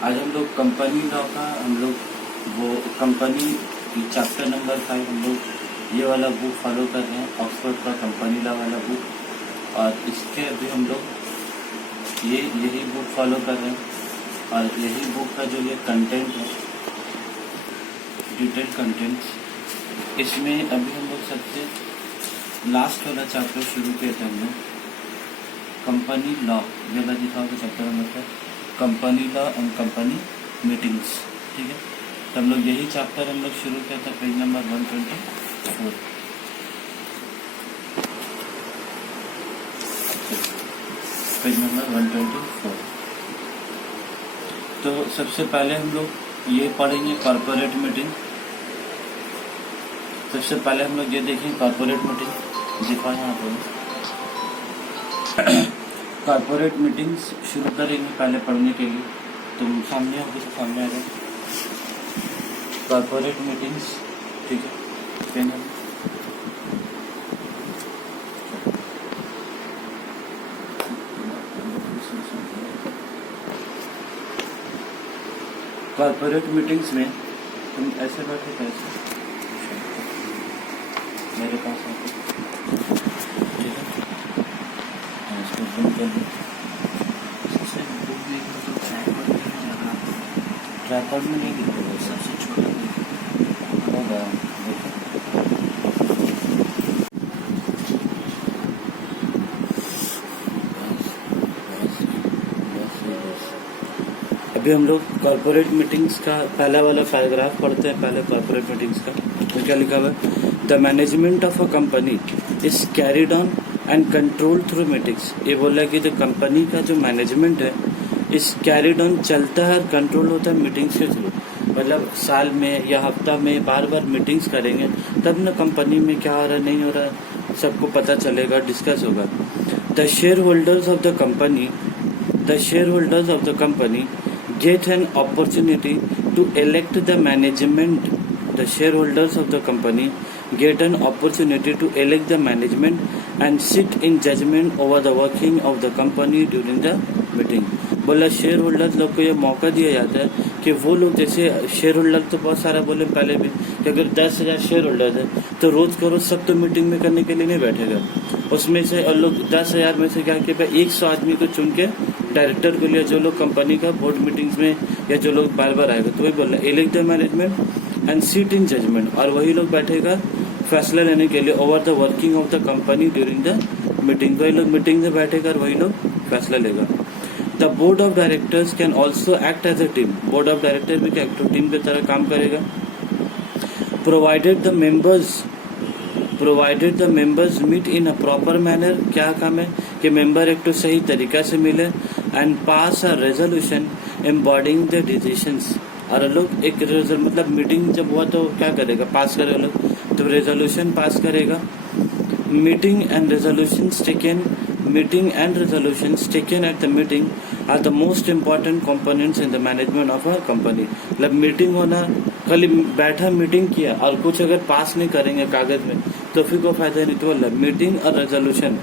आज हम लोग कंपनी लॉ का वो कंपनी चैप्टर नंबर 5 हम लोग ये वाला बुक फॉलो कर रहे हैं, ऑक्सफोर्ड का कंपनी लॉ वाला बुक। और इसके अभी हम लोग यही बुक फॉलो कर रहे हैं और यही बुक का जो ये कंटेंट है, डिटेल कंटेंट्स, इसमें अभी हम लोग सबसे लास्ट वाला चैप्टर शुरू किया था हमने, कंपनी लॉ। ये वाला लिखा हुआ चैप्टर नंबर है company law and company meetings. ठीक है, तो हम लोग यही चैप्टर हम लोग शुरू किया था, पेज नंबर 124, पेज नंबर 124। तो सबसे पहले हम लोग ये पढ़ेंगे कॉर्पोरेट मीटिंग। सबसे पहले हम लोग ये देखेंगे कॉर्पोरेट मीटिंग, दिखा यहाँ पर कॉर्पोरेट मीटिंग्स शुरू करेंगे पहले पढ़ने के लिए। तुम सामने होगी तो सामने आ जाए कॉर्पोरेट मीटिंग्स। ठीक है, कॉर्पोरेट मीटिंग्स में तुम ऐसे बैठे कैसे मेरे पास आते, ठीक है, इसको बंद कर दो। ट्राइपॉड में नहीं दिखेगा, सबसे छोटा होगा। अभी हम लोग कॉर्पोरेट मीटिंग्स का पहला वाला पैराग्राफ पढ़ते हैं। पहले कॉर्पोरेट मीटिंग्स का तो क्या लिखा हुआ है, the management of a company is carried on and control through meetings. ये बोला कि जो कंपनी का जो मैनेजमेंट है इस कैरिड ऑन चलता है और कंट्रोल होता है मीटिंग्स के थ्रू। मतलब साल में या हफ्ता में बार बार मीटिंग्स करेंगे तब ना कंपनी में क्या हो रहा है नहीं हो रहा है सबको पता चलेगा, डिस्कस होगा। The share holders of the company get an opportunity to elect the management. The shareholders of the company get an opportunity to elect the management and sit in judgment over the working of the company during the meeting. बोला share holders लोग को ये मौका दिया जाता है कि वो लोग, जैसे शेयर होल्डर तो बहुत सारा बोले पहले भी कि अगर 10,000 शेयर होल्डर है तो रोज का रोज सब तो मीटिंग में करने के लिए नहीं बैठेगा। उसमें से और लोग 10,000 में से क्या किया, 100 आदमी को चुन के डायरेक्टर को लिया, जो लोग कंपनी का बोर्ड मीटिंग्स में या जो लोग बार बार आएगा। तो वही बोल रहा है elect the management and sit in judgement, और वही लोग बैठेगा फैसला लेने के लिए over the working of the company during the meeting. वही लोग मीटिंग में बैठेगा और वही लोग फैसला लेगा। The board of directors can also act as a team. Board of director भी क्या टीम की तरह काम करेगा। Provided the members meet in a proper manner. क्या काम है कि मेंबर एक तो सही तरीका से मिले and pass a resolution embodying the decisions. और लोग एक मतलब मीटिंग जब हुआ तो क्या करेगा, पास करेगा लोग, तो रेजोल्यूशन पास करेगा। Meeting and resolutions taken at the meeting are the most important components in the management of a company. मतलब मीटिंग होना, खाली बैठा मीटिंग किया और कुछ अगर पास नहीं करेंगे कागज में तो फिर कोई फायदा नहीं। तो मतलब मीटिंग और रेजोल्यूशन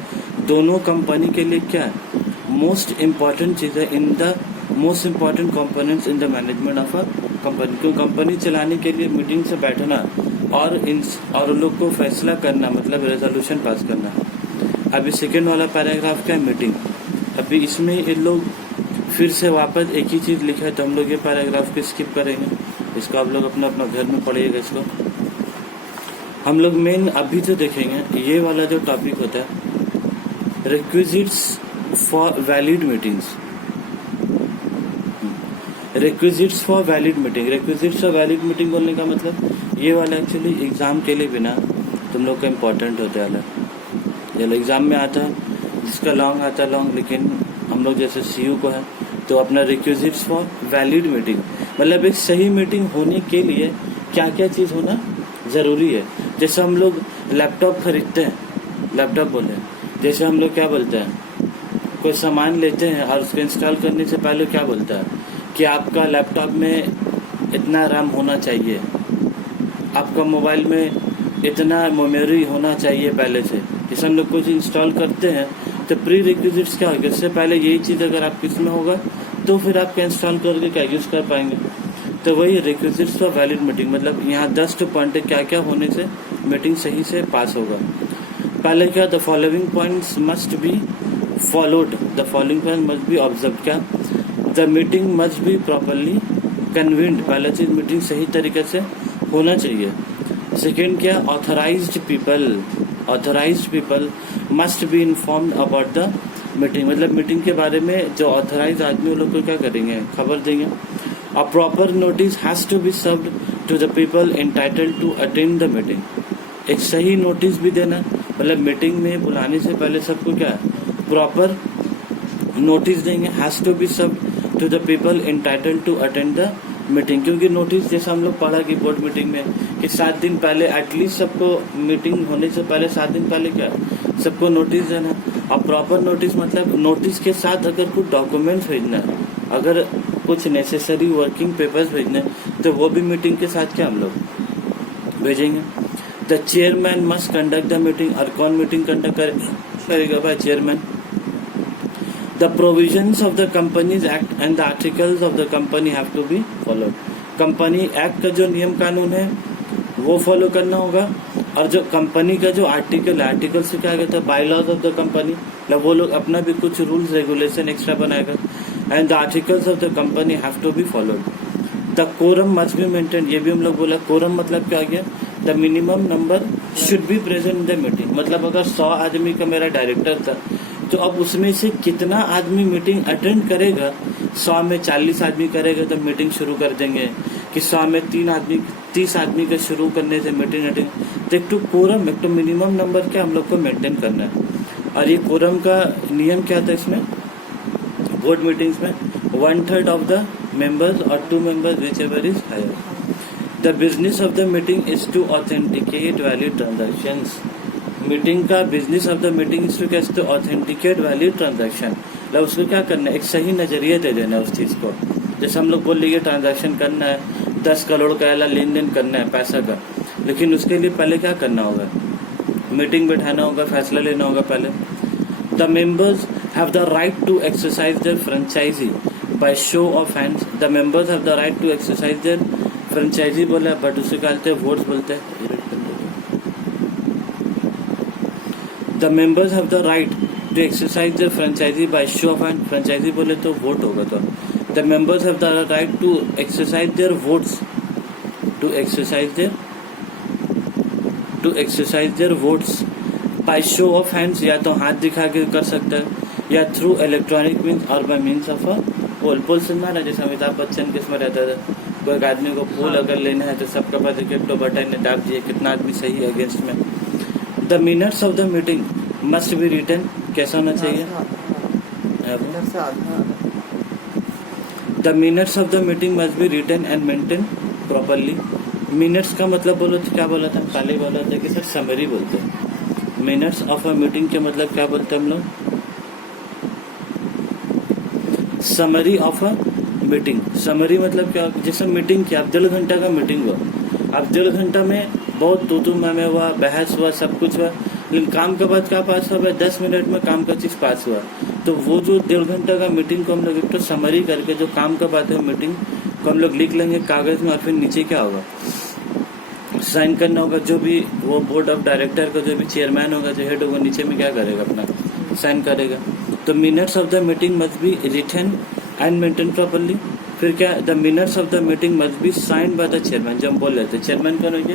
दोनों कंपनी के लिए क्या है, मोस्ट इम्पॉर्टेंट चीज है, in the most important components in the management of a company. क्यों कंपनी चलाने के लिए मीटिंग से बैठना और लोग को फैसला करना, मतलब रेजोल्यूशन पास करना। अभी सेकेंड वाला पैराग्राफ क्या है, मीटिंग। अभी इसमें ये लोग फिर से वापस एक ही चीज लिखा है, तो हम लोग ये पैराग्राफ को स्किप करेंगे। इसको आप लोग अपना अपना घर में पढ़िएगा। इसको हम लोग मेन अभी जो देखेंगे ये वाला जो टॉपिक होता है, requisites for valid meetings. Requisites for valid meeting बोलने का मतलब ये वाला एक्चुअली एग्जाम के लिए बिना तुम लोग का इम्पोर्टेंट होता है। ये एग्जाम में आता है, जिसका लॉन्ग आता है लॉन्ग, लेकिन हम लोग जैसे सीयू को है तो अपना रिक्विजिट्स फॉर वैलिड मीटिंग मतलब एक सही मीटिंग होने के लिए क्या क्या चीज होना जरूरी है। जैसे हम लोग लैपटॉप खरीदते हैं, लैपटॉप बोले, जैसे हम लोग क्या बोलते हैं, कोई सामान लेते हैं और उसको इंस्टॉल करने से पहले क्या बोलता है कि आपका लैपटॉप में इतना रैम होना चाहिए, आपका मोबाइल में इतना मेमोरी होना चाहिए पहले से। जैसे हम लोग कुछ इंस्टॉल करते हैं तो प्री रिक्विजिट्स क्या होगा, इससे पहले यही चीज़ अगर आप किसमें होगा तो फिर आप इंस्टॉल करके क्या यूज़ कर पाएंगे। तो वही रिक्विजिट्स फॉर वैलिड मीटिंग, मतलब यहाँ 10 पॉइंट है क्या क्या होने से मीटिंग सही से पास होगा। पहले क्या, the following points must be followed, the following point must be observe. क्या, the meeting must be properly convened, पहला चीज मीटिंग सही तरीके से होना चाहिए। सेकेंड क्या, authorised people must be informed about the meeting, मतलब मीटिंग के बारे में जो ऑथराइज आदमी लोग को क्या करेंगे, खबर देंगे। A proper notice has to be served to the people entitled to attend the meeting, एक सही नोटिस भी देना, मतलब मीटिंग में बुलाने से पहले सबको क्या प्रॉपर नोटिस देंगे। Has to be served to the people entitled to attend the meeting, क्योंकि नोटिस जैसे हम लोग पढ़ा कि बोर्ड मीटिंग में कि 7 दिन पहले एटलीस्ट सबको मीटिंग होने से पहले 7 दिन पहले क्या सबको नोटिस देना। अब प्रॉपर नोटिस मतलब नोटिस के साथ अगर कुछ डॉक्यूमेंट्स भेजना है, अगर कुछ नेसेसरी वर्किंग पेपर्स भेजने तो वो भी मीटिंग के साथ क्या हम लोग भेजेंगे। The chairman must conduct the meeting, और कौन मीटिंग कंडक्ट करेगा भाई, chairman. The provisions of the Companies Act and the articles of the company have to be followed. Company act का जो नियम कानून है वो फॉलो करना होगा, और जो कंपनी का जो आर्टिकल है, आर्टिकल से क्या कहता है, बायलॉज ऑफ द कंपनी, मतलब वो लोग अपना भी कुछ रूल्स रेगुलेशन एक्स्ट्रा बनाएगा। And the articles of the company have to be followed. The quorum must be maintain, ये भी हम लोग बोला, कोरम मतलब क्या आ गया, the minimum number should be present in the meeting, मतलब अगर 100 आदमी का मेरा डायरेक्टर था तो अब उसमें से कितना आदमी मीटिंग अटेंड करेगा, 100 में 40 आदमी करेगा तो मीटिंग शुरू कर देंगे, कि 100 में 30 आदमी का शुरू करने से मीटिंग अटेंड। तो एक तो कोरम, एक तो मिनिमम नंबर क्या हम लोग को मेंटेन करना है। और ये कोरम का नियम क्या था इसमें, बोर्ड मीटिंग्स में 1/3 ऑफ द मेंबर्स और 2 members which ever is higher. The business of the meeting is to authenticate valid transactions, meeting का business of the meeting is to कैसे ऑथेंटिकेट वैलिड ट्रांजैक्शन, मतलब उसको क्या करना है, एक सही नजरिया दे देना है उस चीज को। जैसे हम लोग बोल रहे ट्रांजैक्शन करना है, 10 करोड़ का लेन देन करना है पैसा का, लेकिन उसके लिए पहले क्या करना होगा, मीटिंग बैठाना होगा, फैसला लेना होगा पहले। The members have the right to exercise their franchise by show of hands, the members have the right to exercise their franchise बोला, बट उसे कहते हैं वोट्स बोलते हैं। The members have the right to exercise their franchisee by show of hand, franchisee बोले तो vote होगा। तो the members have the right to exercise their votes, to exercise their votes by show of hands, या तो हाथ दिखा के कर सकता है, या थ्रू इलेक्ट्रॉनिक मीन्स और बाय मीन्स ऑफ अ पोल। पोल सुनना ना, जैसे अमिताभ बच्चन किसमें रहता था, कोई आदमी को पोल अगर लेना है तो सबका पास एक बटन दाब दिए, कितना आदमी सही है अगेंस्ट में। The minutes of the meeting must be written, कैसा होना चाहिए, the minutes of the meeting must be written and maintain properly. Minutes का मतलब बोलो तो क्या बोला था, पहले बोला था कि सर समरी बोलते हैं। मिनट्स ऑफ अ मीटिंग के मतलब क्या बोलते हैं हम लोग, summary of a meeting. Summary मतलब क्या, जैसे मीटिंग किया, अब 1.5 घंटा का मीटिंग हुआ, अब 1.5 घंटा में बहुत तू में हुआ, बहस हुआ, सब कुछ हुआ, लेकिन काम के बाद क्या पास हुआ, 10 मिनट में काम का चीज पास हुआ। तो वो जो 1.5 घंटा का मीटिंग को हम लोग एक तो समरी करके जो काम का बात है मीटिंग को हम लोग लिख लेंगे कागज में, और फिर नीचे क्या होगा, साइन करना होगा। जो भी वो बोर्ड ऑफ डायरेक्टर का जो भी चेयरमैन होगा, जो हेड होगा, नीचे में क्या करेगा, अपना साइन करेगा। तो minutes of the meeting must be written and maintain properly. फिर क्या, the minutes of the meeting must be signed by the chairman. जब हम बोल रहे थे चेयरमैन कौन होगी,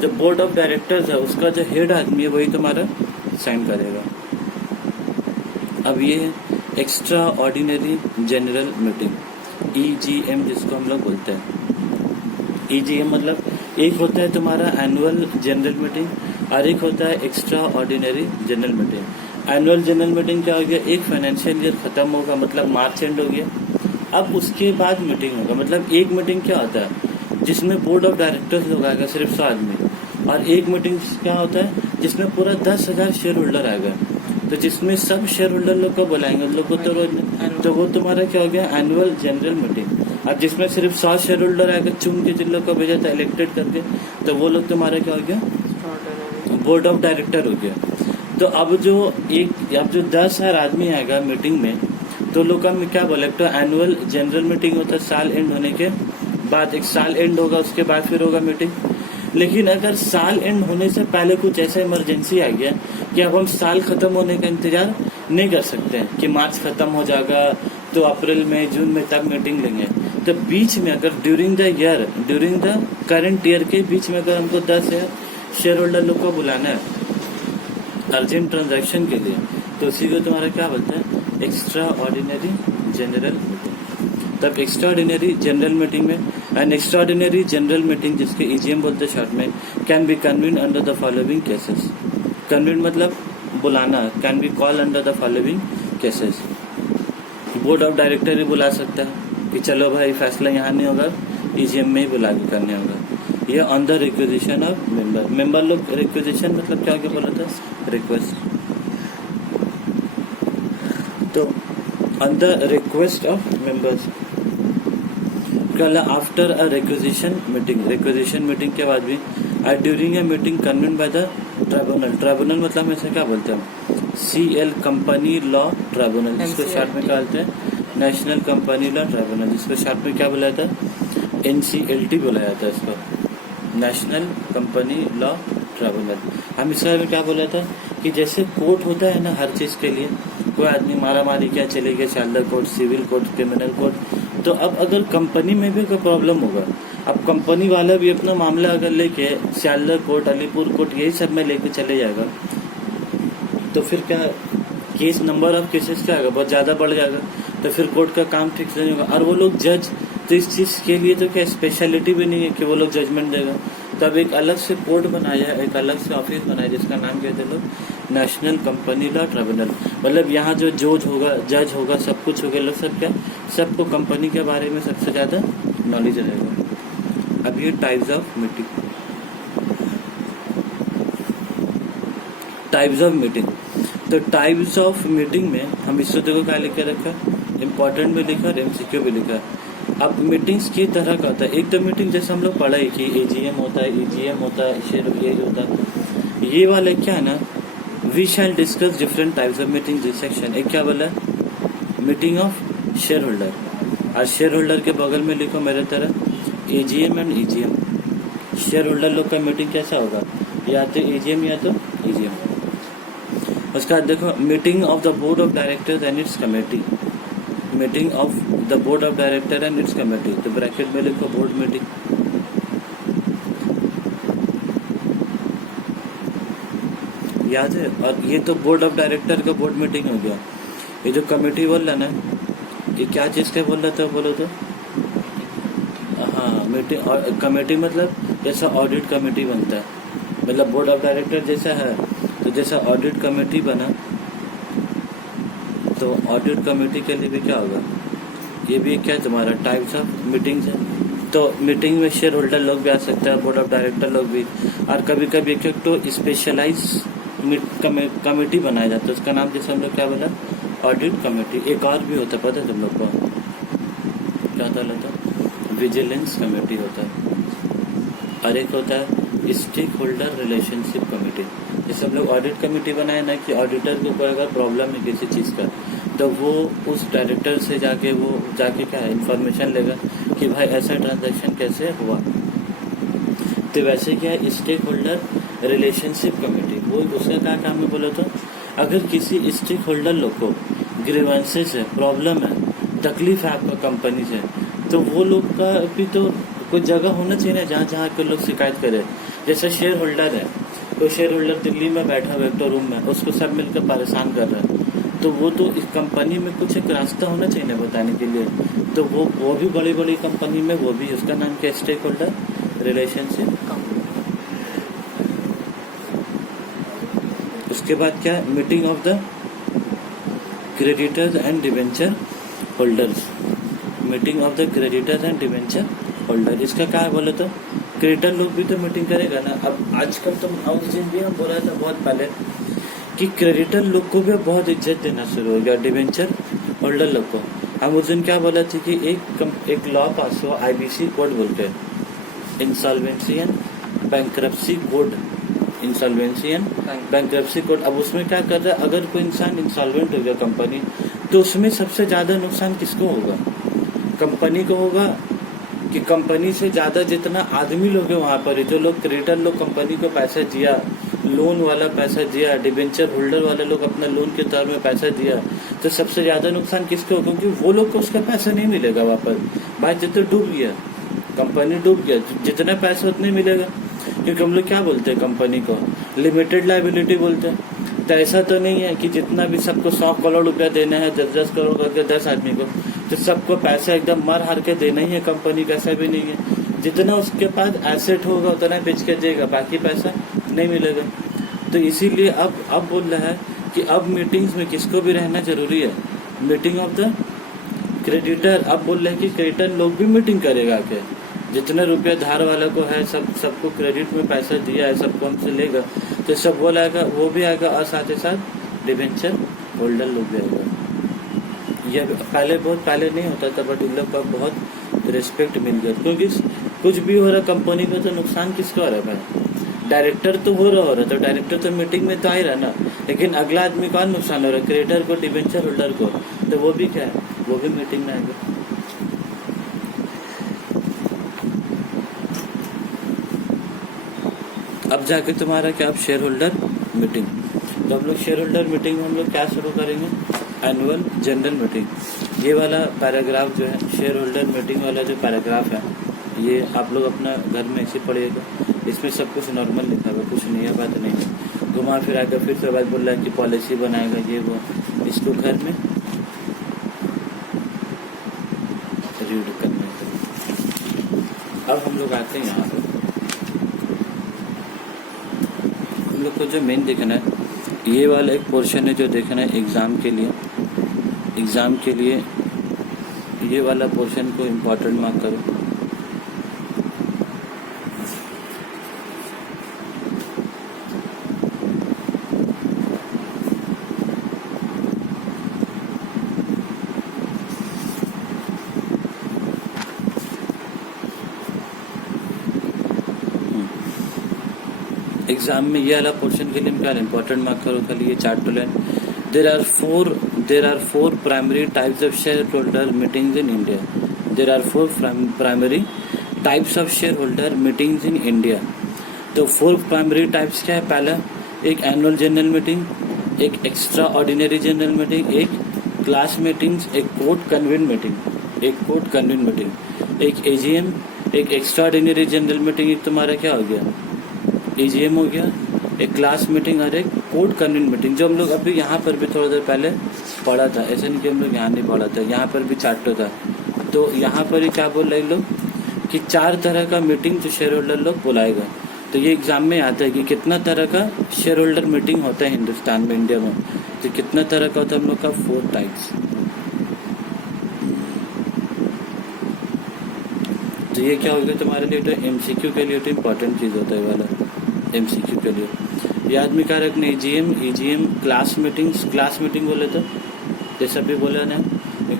जो बोर्ड ऑफ डायरेक्टर्स है उसका जो हेड आदमी है वही तुम्हारा साइन करेगा। अब ये extra ordinary general meeting, EGM जिसको हम लोग बोलते हैं। EGM मतलब एक होता है तुम्हारा एनुअल जनरल मीटिंग और एक होता है extra ordinary general meeting. Annual general meeting क्या हो गया, एक फाइनेंशियल ईयर खत्म होगा, मतलब मार्च एंड हो गया, अब उसके बाद मीटिंग होगा। मतलब एक मीटिंग क्या होता है जिसमें बोर्ड ऑफ डायरेक्टर्स लोग आएगा सिर्फ 100 आदमी, और एक मीटिंग क्या होता है जिसमें पूरा 10,000 शेयर होल्डर आएगा, तो जिसमें सब शेयर होल्डर लोग को बुलाएंगे, लोग को तो वो तुम्हारा क्या हो गया, एनुअल जनरल मीटिंग। अब जिसमें सिर्फ 100 शेयर होल्डर आएगा, चुन के जिन लोग को भेजा था इलेक्टेड करके, तो वो लोग तुम्हारा क्या हो गया, बोर्ड ऑफ डायरेक्टर हो गया। तो अब जो 10,000 आदमी आएगा मीटिंग में, तो लोग का मैं क्या बोला, तो एनुअल जनरल मीटिंग होता है साल एंड होने के बाद, एक साल एंड होगा उसके बाद फिर होगा मीटिंग। लेकिन अगर साल एंड होने से पहले कुछ ऐसा इमरजेंसी आ गया कि अब हम साल खत्म होने का इंतजार नहीं कर सकते हैं कि मार्च खत्म हो जाएगा तो अप्रैल में जून में तब मीटिंग लेंगे, तो बीच में अगर ड्यूरिंग द करंट ईयर के बीच में अगर हमको 10,000 शेयर होल्डर लोग को बुलाना है अर्जेंट ट्रांजैक्शन के लिए, तो उसी को तुम्हारा क्या बोलते हैं, एक्स्ट्रा ऑर्डिनरी जनरल मीटिंग। तब एक्स्ट्रा ऑर्डिनरी जनरल मीटिंग में, and extra ordinary general meeting जिसके ईजीएम बोलते हैं शॉर्ट में, can be convene under the following cases. Convene मतलब बुलाना, can be call under the following cases. Board of director ही बुला सकता है कि चलो भाई फैसला यहाँ नहीं होगा, ईजीएम में ही बुला के करने होगा। ये on the requisition of member लोग, रिक्वेजिशन मतलब क्या क्या बोला था, रिक्वेस्ट। तो on the request of members, कल आफ्टर अ रिक्वेजिशन मीटिंग के बाद भी during a meeting convene by the tribunal मतलब ऐसे क्या बोलते हैं, CL कंपनी लॉ ट्राइब्यूनल, जिसको शॉर्ट में कहते हैं नेशनल कंपनी लॉ ट्राइब्यूनल, जिसको शॉर्ट में क्या बोला जाता है, NCLT बोला जाता है इसको, नेशनल कंपनी लॉ ट्राइब्यूनल। हम इसके बारे में क्या बोला था कि जैसे कोर्ट होता है ना हर चीज के लिए, कोई आदमी मारा मारी क्या चले गया child court, civil court, criminal court, तो अब अगर कंपनी में भी कोई प्रॉब्लम होगा, अब कंपनी वाला भी अपना मामला अगर लेके सियालदह कोर्ट, अलीपुर कोर्ट, यही सब में लेके चले जाएगा, तो फिर क्या केस, नंबर ऑफ केसेस क्या होगा, बहुत ज्यादा बढ़ जाएगा, तो फिर कोर्ट का काम ठीक से नहीं होगा। और वो लोग जज, तो इस चीज के लिए तो क्या स्पेशलिटी भी नहीं है कि वो लोग जजमेंट देगा, तब एक अलग से कोर्ट बनाया, एक अलग से ऑफिस बनाया जिसका नाम कहते हैं लोग नेशनल कंपनी लॉ ट्राइब्यूनल। मतलब यहाँ जो जज होगा सब कुछ होगा, लोग सब क्या, सबको कंपनी के बारे में सबसे ज्यादा नॉलेज रहेगा। अब ये टाइप्स ऑफ मीटिंग, तो टाइप्स ऑफ मीटिंग में हम इससे देखो क्या लिख के रखा, इम्पोर्टेंट भी लिखा और MCQ भी लिखा। अब मीटिंग्स की तरह का होता है, एक तो मीटिंग जैसे हम लोग पढ़ा है कि AGM होता है, EGM होता है, शेयर ये होता है, ये वाला क्या है ना, we shall discuss different types of meeting this section. एक क्या बोला, मीटिंग ऑफ शेयर होल्डर, और शेयर होल्डर के बगल में लिखो मेरे तरह AGM and EGM। Share holder लोग का मीटिंग कैसा होगा, या तो AGM या तो EGM। उसका देखो meeting of the board of directors and it's committee, meeting of the board of director and it's committee, तो ब्रैकेट में लिखो बोर्ड मीटिंग। याद है, और ये तो बोर्ड ऑफ डायरेक्टर का बोर्ड मीटिंग हो गया। ये जो कमेटी बोल रहा ना, ये क्या चीज का बोल रहा था, बोलो तो, हाँ मीटिंग, और कमेटी मतलब जैसा ऑडिट कमेटी बनता है, मतलब बोर्ड ऑफ डायरेक्टर जैसा है, तो जैसा ऑडिट कमेटी बना, तो ऑडिट कमेटी के लिए भी क्या होगा, ये भी क्या तुम्हारा टाइप्स ऑफ मीटिंग्स है। तो मीटिंग में शेयर होल्डर लोग भी आ सकता है, बोर्ड ऑफ डायरेक्टर लोग भी, और कभी कभी एक तो स्पेशलाइज कमेटी बनाया जाता है, उसका नाम जैसे हम लोग क्या बोला, ऑडिट कमेटी। एक और भी होता है, पता है तुम लोग को क्या होता है, विजिलेंस कमेटी होता है, और एक होता है स्टेक होल्डर रिलेशनशिप कमेटी। जैसे हम लोग ऑडिट कमेटी बनाए ना कि ऑडिटर को कोई अगर प्रॉब्लम है किसी चीज का, तो वो उस डायरेक्टर से जाके क्या है इन्फॉर्मेशन लेगा कि भाई ऐसा ट्रांजैक्शन कैसे हुआ। तो वैसे क्या है स्टेक होल्डर रिलेशनशिप कमेटी, वो उसका क्या काम है बोलो तो, अगर किसी स्टेक होल्डर लोग को ग्रीवेंसेस है, प्रॉब्लम है, तकलीफ है आपका कंपनी से, तो वो लोग का भी तो कोई जगह होना चाहिए ना जहाँ के लोग शिकायत करे। जैसे शेयर होल्डर है, तो शेयर होल्डर दिल्ली में बैठा हुआ एक तो रूम में, उसको सब मिलकर परेशान कर रहा है, तो वो तो इस कंपनी में कुछ एक रास्ता होना चाहिए ना बताने के लिए, तो वो भी बड़ी बड़ी कंपनी में वो भी, उसका नाम क्या, स्टेक होल्डर रिलेशनशिप। उसके बाद क्या, meeting of the creditors and debenture holders, meeting of the creditors and debenture holder. इसका क्या है बोले तो, क्रेडिटर लोग भी तो मीटिंग करेगा ना। अब आजकल तो उस दिन भी हम बोला था बहुत पहले कि क्रेडिटर लोग को भी बहुत इज्जत देना शुरू हो गया, डिवेंचर होल्डर लोग को। हम उस दिन क्या बोला था कि एक लॉ पास हुआ IBC कोड बोलते हैं, insolvency and bankruptcy code, insolvency and bankruptcy code. अब उसमें क्या कर रहा है, अगर कोई इंसान इंसॉल्वेंट हो गया कंपनी, तो उसमें सबसे ज्यादा नुकसान किसको होगा? कंपनी को होगा कि कंपनी से ज्यादा जितना आदमी लोग है वहां पर, जो लोग क्रेडिटर लोग कंपनी को पैसा दिया, लोन वाला पैसा दिया, डिबेंचर होल्डर वाले लोग अपना लोन के तौर में पैसा दिया, तो सबसे ज्यादा नुकसान किसको होगा? क्योंकि वो लोग को उसका पैसा नहीं मिलेगा वापस। भाई जितना डूब गया, कंपनी डूब गया, जितना पैसा उतने मिलेगा। क्योंकि हम लोग क्या बोलते हैं कंपनी को, लिमिटेड लायबिलिटी बोलते हैं। तो ऐसा तो नहीं है कि जितना भी सबको 100 करोड़ रुपया देना है, 10-10 करोड़ करके 10 आदमी को, तो सबको पैसा एकदम मर हार के देना ही है कंपनी का, ऐसा भी नहीं है। जितना उसके पास एसेट होगा उतना बेच के देगा, बाकी पैसा नहीं मिलेगा। तो इसीलिए अब बोल रहा है कि अब मीटिंग्स में किसको भी रहना जरूरी है, मीटिंग ऑफ द क्रेडिटर। अब बोल रहे हैं कि क्रेडिटर लोग भी मीटिंग करेगा के, जितना रुपया धार वाला को है सबको क्रेडिट में पैसा दिया है, सबको हमसे लेगा, तो सब वो लाएगा, वो भी आएगा, और साथ ही साथ डिबेंचर होल्डर लोग भी आएगा। ये बहुत पहले नहीं होता था, बट इन लोग का बहुत रिस्पेक्ट मिल गया। क्योंकि कुछ भी हो रहा कंपनी में, तो नुकसान किसका हो रहा है? डायरेक्टर तो हो रहा तो डायरेक्टर तो मीटिंग में तो आ ही रहा ना, लेकिन अगला आदमी कौन नुकसान हो रहा है? क्रेडिटर को, डिबेंचर होल्डर को। तो वो भी क्या है, वो भी मीटिंग में आएगा। अब जाके तुम्हारा क्या, अब शेयर होल्डर मीटिंग। तो हम लोग शेयर होल्डर मीटिंग में हम लोग क्या शुरू करेंगे? Annual general meeting. ये वाला पैराग्राफ जो है, शेयर होल्डर मीटिंग वाला जो पैराग्राफ है, ये आप लोग अपना घर में ऐसे पढ़िएगा। इसमें सब कुछ नॉर्मल लिखा हुआ, कुछ नया बात नहीं है। घुमा फिरा कर फिर से बात बोल रहा है कि पॉलिसी बनाएगा, ये वो। इसको घर में रीड करने। अब हम लोग आते हैं यहाँ पर, हम लोग को जो मेन देखना है, ये वाला एक पोर्शन है जो देखना है एग्जाम के लिए। एग्जाम के लिए ये वाला पोर्शन को इम्पोर्टेंट मार्क करो। एग्जाम में ये वाला पोर्शन के लिए क्या इम्पोर्टेंट मार्क करो खाली ये chart two line. There are four primary types of share holder meetings in India. There are four primary types of share holder meetings in India. तो 4 प्राइमरी टाइप्स क्या है? पहला एक एनुअल जनरल मीटिंग, एक extra ordinary general meeting, एक class meetings, एक court convene meeting, एक AGM, एक एक्स्ट्रा ऑर्डिनरी जनरल मीटिंग। एक तुम्हारा क्या हो गया? एजीएम हो गया, एक क्लास मीटिंग और एक कोर्ट कन्वीन मीटिंग, जो हम लोग अभी यहाँ पर भी थोड़ा देर पहले पढ़ा था। ऐसा नहीं कि हम लोग यहाँ नहीं पढ़ा था, यहाँ पर भी चार्ट था। तो यहाँ पर ही क्या बोल रहे लोग कि 4 तरह का मीटिंग जो शेयर होल्डर लोग बुलाएगा। तो ये एग्जाम में आता है कि कितना तरह का शेयर होल्डर मीटिंग होता है हिंदुस्तान में, इंडिया में। तो कितना तरह का होता है हम लोग का? 4 टाइप्स। तो ये क्या हो गया तुम्हारे लिए? तो एमसीक्यू के लिए तो इम्पोर्टेंट चीज़ होता है वाला, एमसीक्यू के लिए। ये आदमी क्या रखने? ईजीएम क्लास मीटिंग बोले तो जैसा भी बोला ना,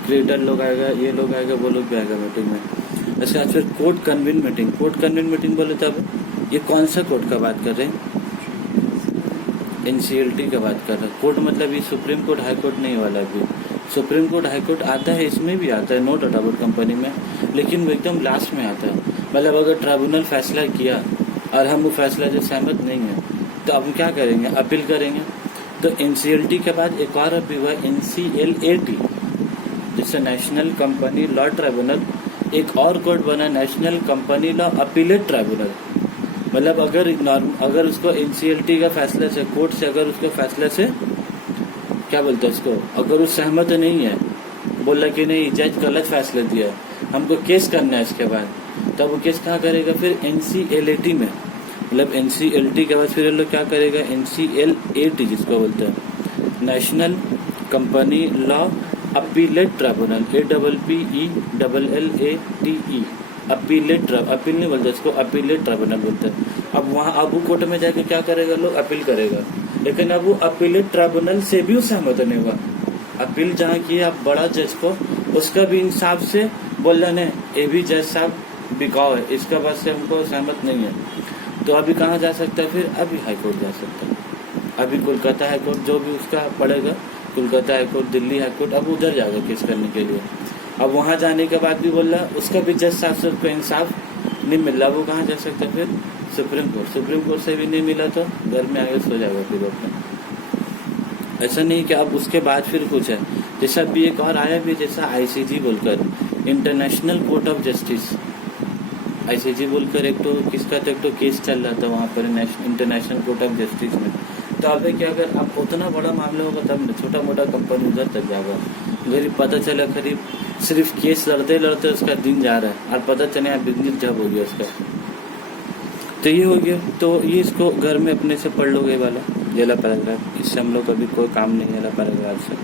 क्रिएटर लोग आएगा, ये लोग आएगा, वो लोग भी आएगा मीटिंग में। इसके बाद फिर कोर्ट कन्वीन मीटिंग बोले तो अब ये कौन सा कोर्ट का बात कर रहे हैं? एनसीएलटी का बात कर रहे हैं। कोर्ट मतलब ये सुप्रीम कोर्ट हाई कोर्ट नहीं वाला। अभी सुप्रीम कोर्ट हाई कोर्ट आता है, इसमें भी आता है, नो डाउट अबाउट कंपनी में, लेकिन वो एकदम लास्ट में आता है। मतलब अगर ट्राइब्यूनल फैसला किया और हम वो फैसला से सहमत नहीं है, तो अब हम क्या करेंगे? अपील करेंगे। तो एनसीएलटी के बाद एक और अभी हुआ एनसीएलएटी, जिससे नेशनल कंपनी लॉ ट्राइब्यूनल। एक और कोर्ट बना national company law appellate tribunal. मतलब अगर उसको एनसीएलटी का फैसला से, कोर्ट से अगर उसके फैसले से क्या बोलते हैं उसको, अगर वो सहमत नहीं है, बोला कि नहीं जज गलत फैसला दिया, हमको केस करना है इसके बाद, तब वो केस कहाँ करेगा? फिर एनसीएलएटी में। मतलब एनसीएलटी के बाद फिर लोग क्या करेगा? एनसीएलएटी जिसको बोलते हैं national company law appellate tribunal, APPELLATE appellate, appeal नहीं बोलते इसको, अपीलेट ट्राइब्यूनल बोलते हैं। अब वहाँ अब वो कोर्ट में जाके क्या करेगा? लोग अपील करेगा। लेकिन अब वो अपीलेट ट्राइब्यूनल से भी सहमत नहीं हुआ। अपील जहाँ किया आप बड़ा जज को, उसका भी इंसाफ से बोल रहे हैं ये भी जज साहब बिकाऊ है, इसका बात से हमको सहमत नहीं है। तो अभी कहाँ जा सकता है फिर? अभी हाई कोर्ट जा सकता है। अभी कोलकाता हाई कोर्ट जो भी उसका पड़ेगा, Kolkata high court, Delhi high court, अब उधर जाएगा केस करने के लिए। अब वहाँ जाने के बाद भी बोल रहा उसका भी जज साहब से को इंसाफ नहीं मिल रहा, वो कहाँ जा सकता है फिर? Supreme court. सुप्रीम कोर्ट से भी नहीं मिला तो घर में आगे सो जाएगा फिर अपना। ऐसा नहीं कि अब उसके बाद फिर कुछ है। जैसा भी एक और आया भी, जैसा ICJ बोलकर, international court of justice, ICJ बोलकर एक तो किसका तो एक तो केस चल रहा था वहाँ पर इंटरनेशनल कोर्ट ऑफ जस्टिस में। तो अब क्या, अगर अब उतना बड़ा मामला होगा तब छोटा मोटा कंपनी उधर तक जाएगा। गरीब पता चला करीब सिर्फ केस लड़ते लड़ते उसका दिन जा रहा है और पता चले यहाँ बिजनेस जब हो गया उसका। तो ये हो गया। तो ये इसको घर में अपने से पढ़ लोगे वाला जेला पैराग्राफ। इससे हम लोग अभी कोई काम नहीं है पैराग्राफ से,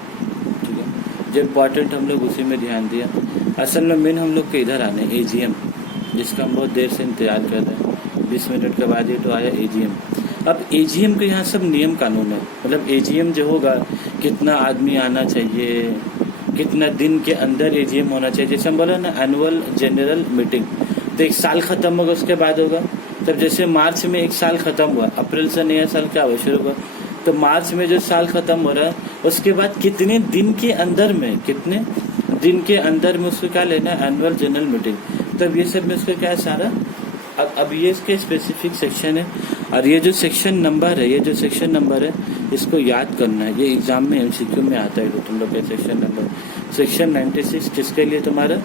ठीक है। जो इम्पोर्टेंट हम लोग उसी में ध्यान दिया। असल में मेन हम लोग के इधर आने AGM, जिसका हम बहुत देर से इंतजार कर रहे हैं। 20 मिनट के बाद ये तो आया AGM। अब AGM के यहाँ सब नियम कानून है। मतलब AGM जो होगा, कितना आदमी आना चाहिए, कितना दिन के अंदर AGM होना चाहिए। जैसे हम बोला ना एनुअल जनरल मीटिंग, तो 1 साल खत्म होगा उसके बाद होगा। तब जैसे मार्च में 1 साल खत्म हुआ, अप्रैल से नया साल क्या हुआ शुरू हुआ, तो मार्च में जो साल खत्म हो रहा है उसके बाद कितने दिन के अंदर में उसको क्या लेना, एनुअल जनरल मीटिंग। तब ये सब में उसका क्या है सारा। अब ये इसके स्पेसिफिक सेक्शन है, और ये जो सेक्शन नंबर है इसको याद करना है। ये एग्जाम में MCQ में आता है। तो तुम लोग का सेक्शन 96 किसके लिए? तुम्हारा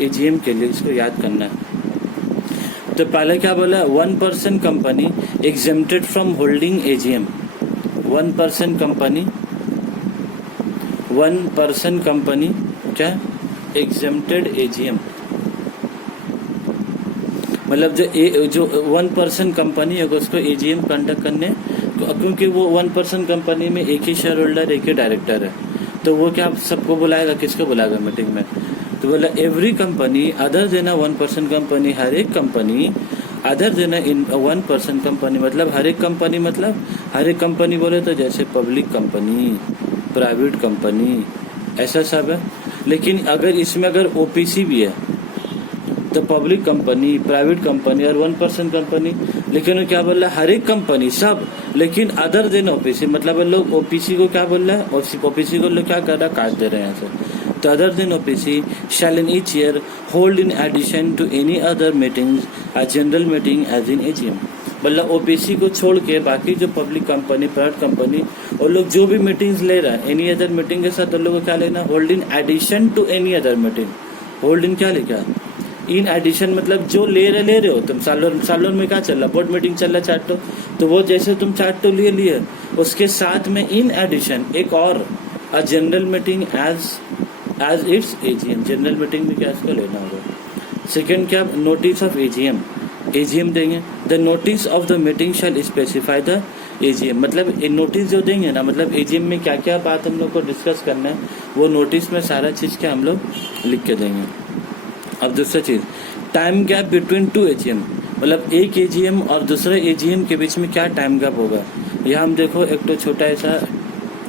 AGM के लिए। इसको याद करना है। तो पहले क्या बोला, 1 person company exempted from holding AGM। 1 person company क्या एग्जेम्प्टेड AGM, मतलब जो 1 पर्सन कंपनी है उसको AGM कंडक्ट करने, क्योंकि वो 1 पर्सन कंपनी में एक ही शेयर होल्डर, एक ही डायरेक्टर है, तो वो क्या सबको बुलाएगा, किसको बुलाएगा मीटिंग में? तो बोला every company other than 1 person company, हर एक company other than in 1 person company, मतलब हर एक कंपनी बोले तो जैसे पब्लिक कंपनी, प्राइवेट कंपनी, ऐसा सब है। लेकिन अगर इसमें अगर OPC भी है तो पब्लिक कंपनी, प्राइवेट कंपनी और 1 पर्सन कंपनी। लेकिन वो क्या बोल रहा है, हर एक कंपनी सब, लेकिन अदर देन OPC, मतलब लोग OPC को क्या बोल रहा है, OPC को लोग क्या कर रहा है, काट दे रहे हैं यहाँ से। तो other than OPC shall in each year hold in addition to any other meetings a general meeting as in AGM। मतलब OPC को छोड़ के बाकी जो पब्लिक कंपनी, प्राइवेट कंपनी, और लोग जो भी मीटिंग्स ले रहा है एनी अदर मीटिंग के साथ, उन लोगों को क्या लेना, hold in addition to any other meeting. Hold in क्या लिखा, इन एडिशन, मतलब जो ले रहे हो तुम। सालों में क्या चल रहा, बोर्ड मीटिंग चल रहा चार्टो, तो वो जैसे तुम चार्टो लिए उसके साथ में इन एडिशन एक और a general meeting as it's AGM। General meeting में क्या इसको लेना होगा। सेकेंड क्या, नोटिस ऑफ AGM देंगे। The notice of the meeting shall specify the AGM, मतलब नोटिस जो देंगे ना, मतलब AGM में क्या क्या बात हम लोग को डिस्कस करना है, वो नोटिस में सारा चीज क्या हम लोग लिख के देंगे। अब दूसरा चीज, टाइम गैप बिटवीन 2 AGM, मतलब एक AGM और दूसरे AGM के बीच में क्या टाइम गैप होगा। यहाँ हम देखो एक तो छोटा ऐसा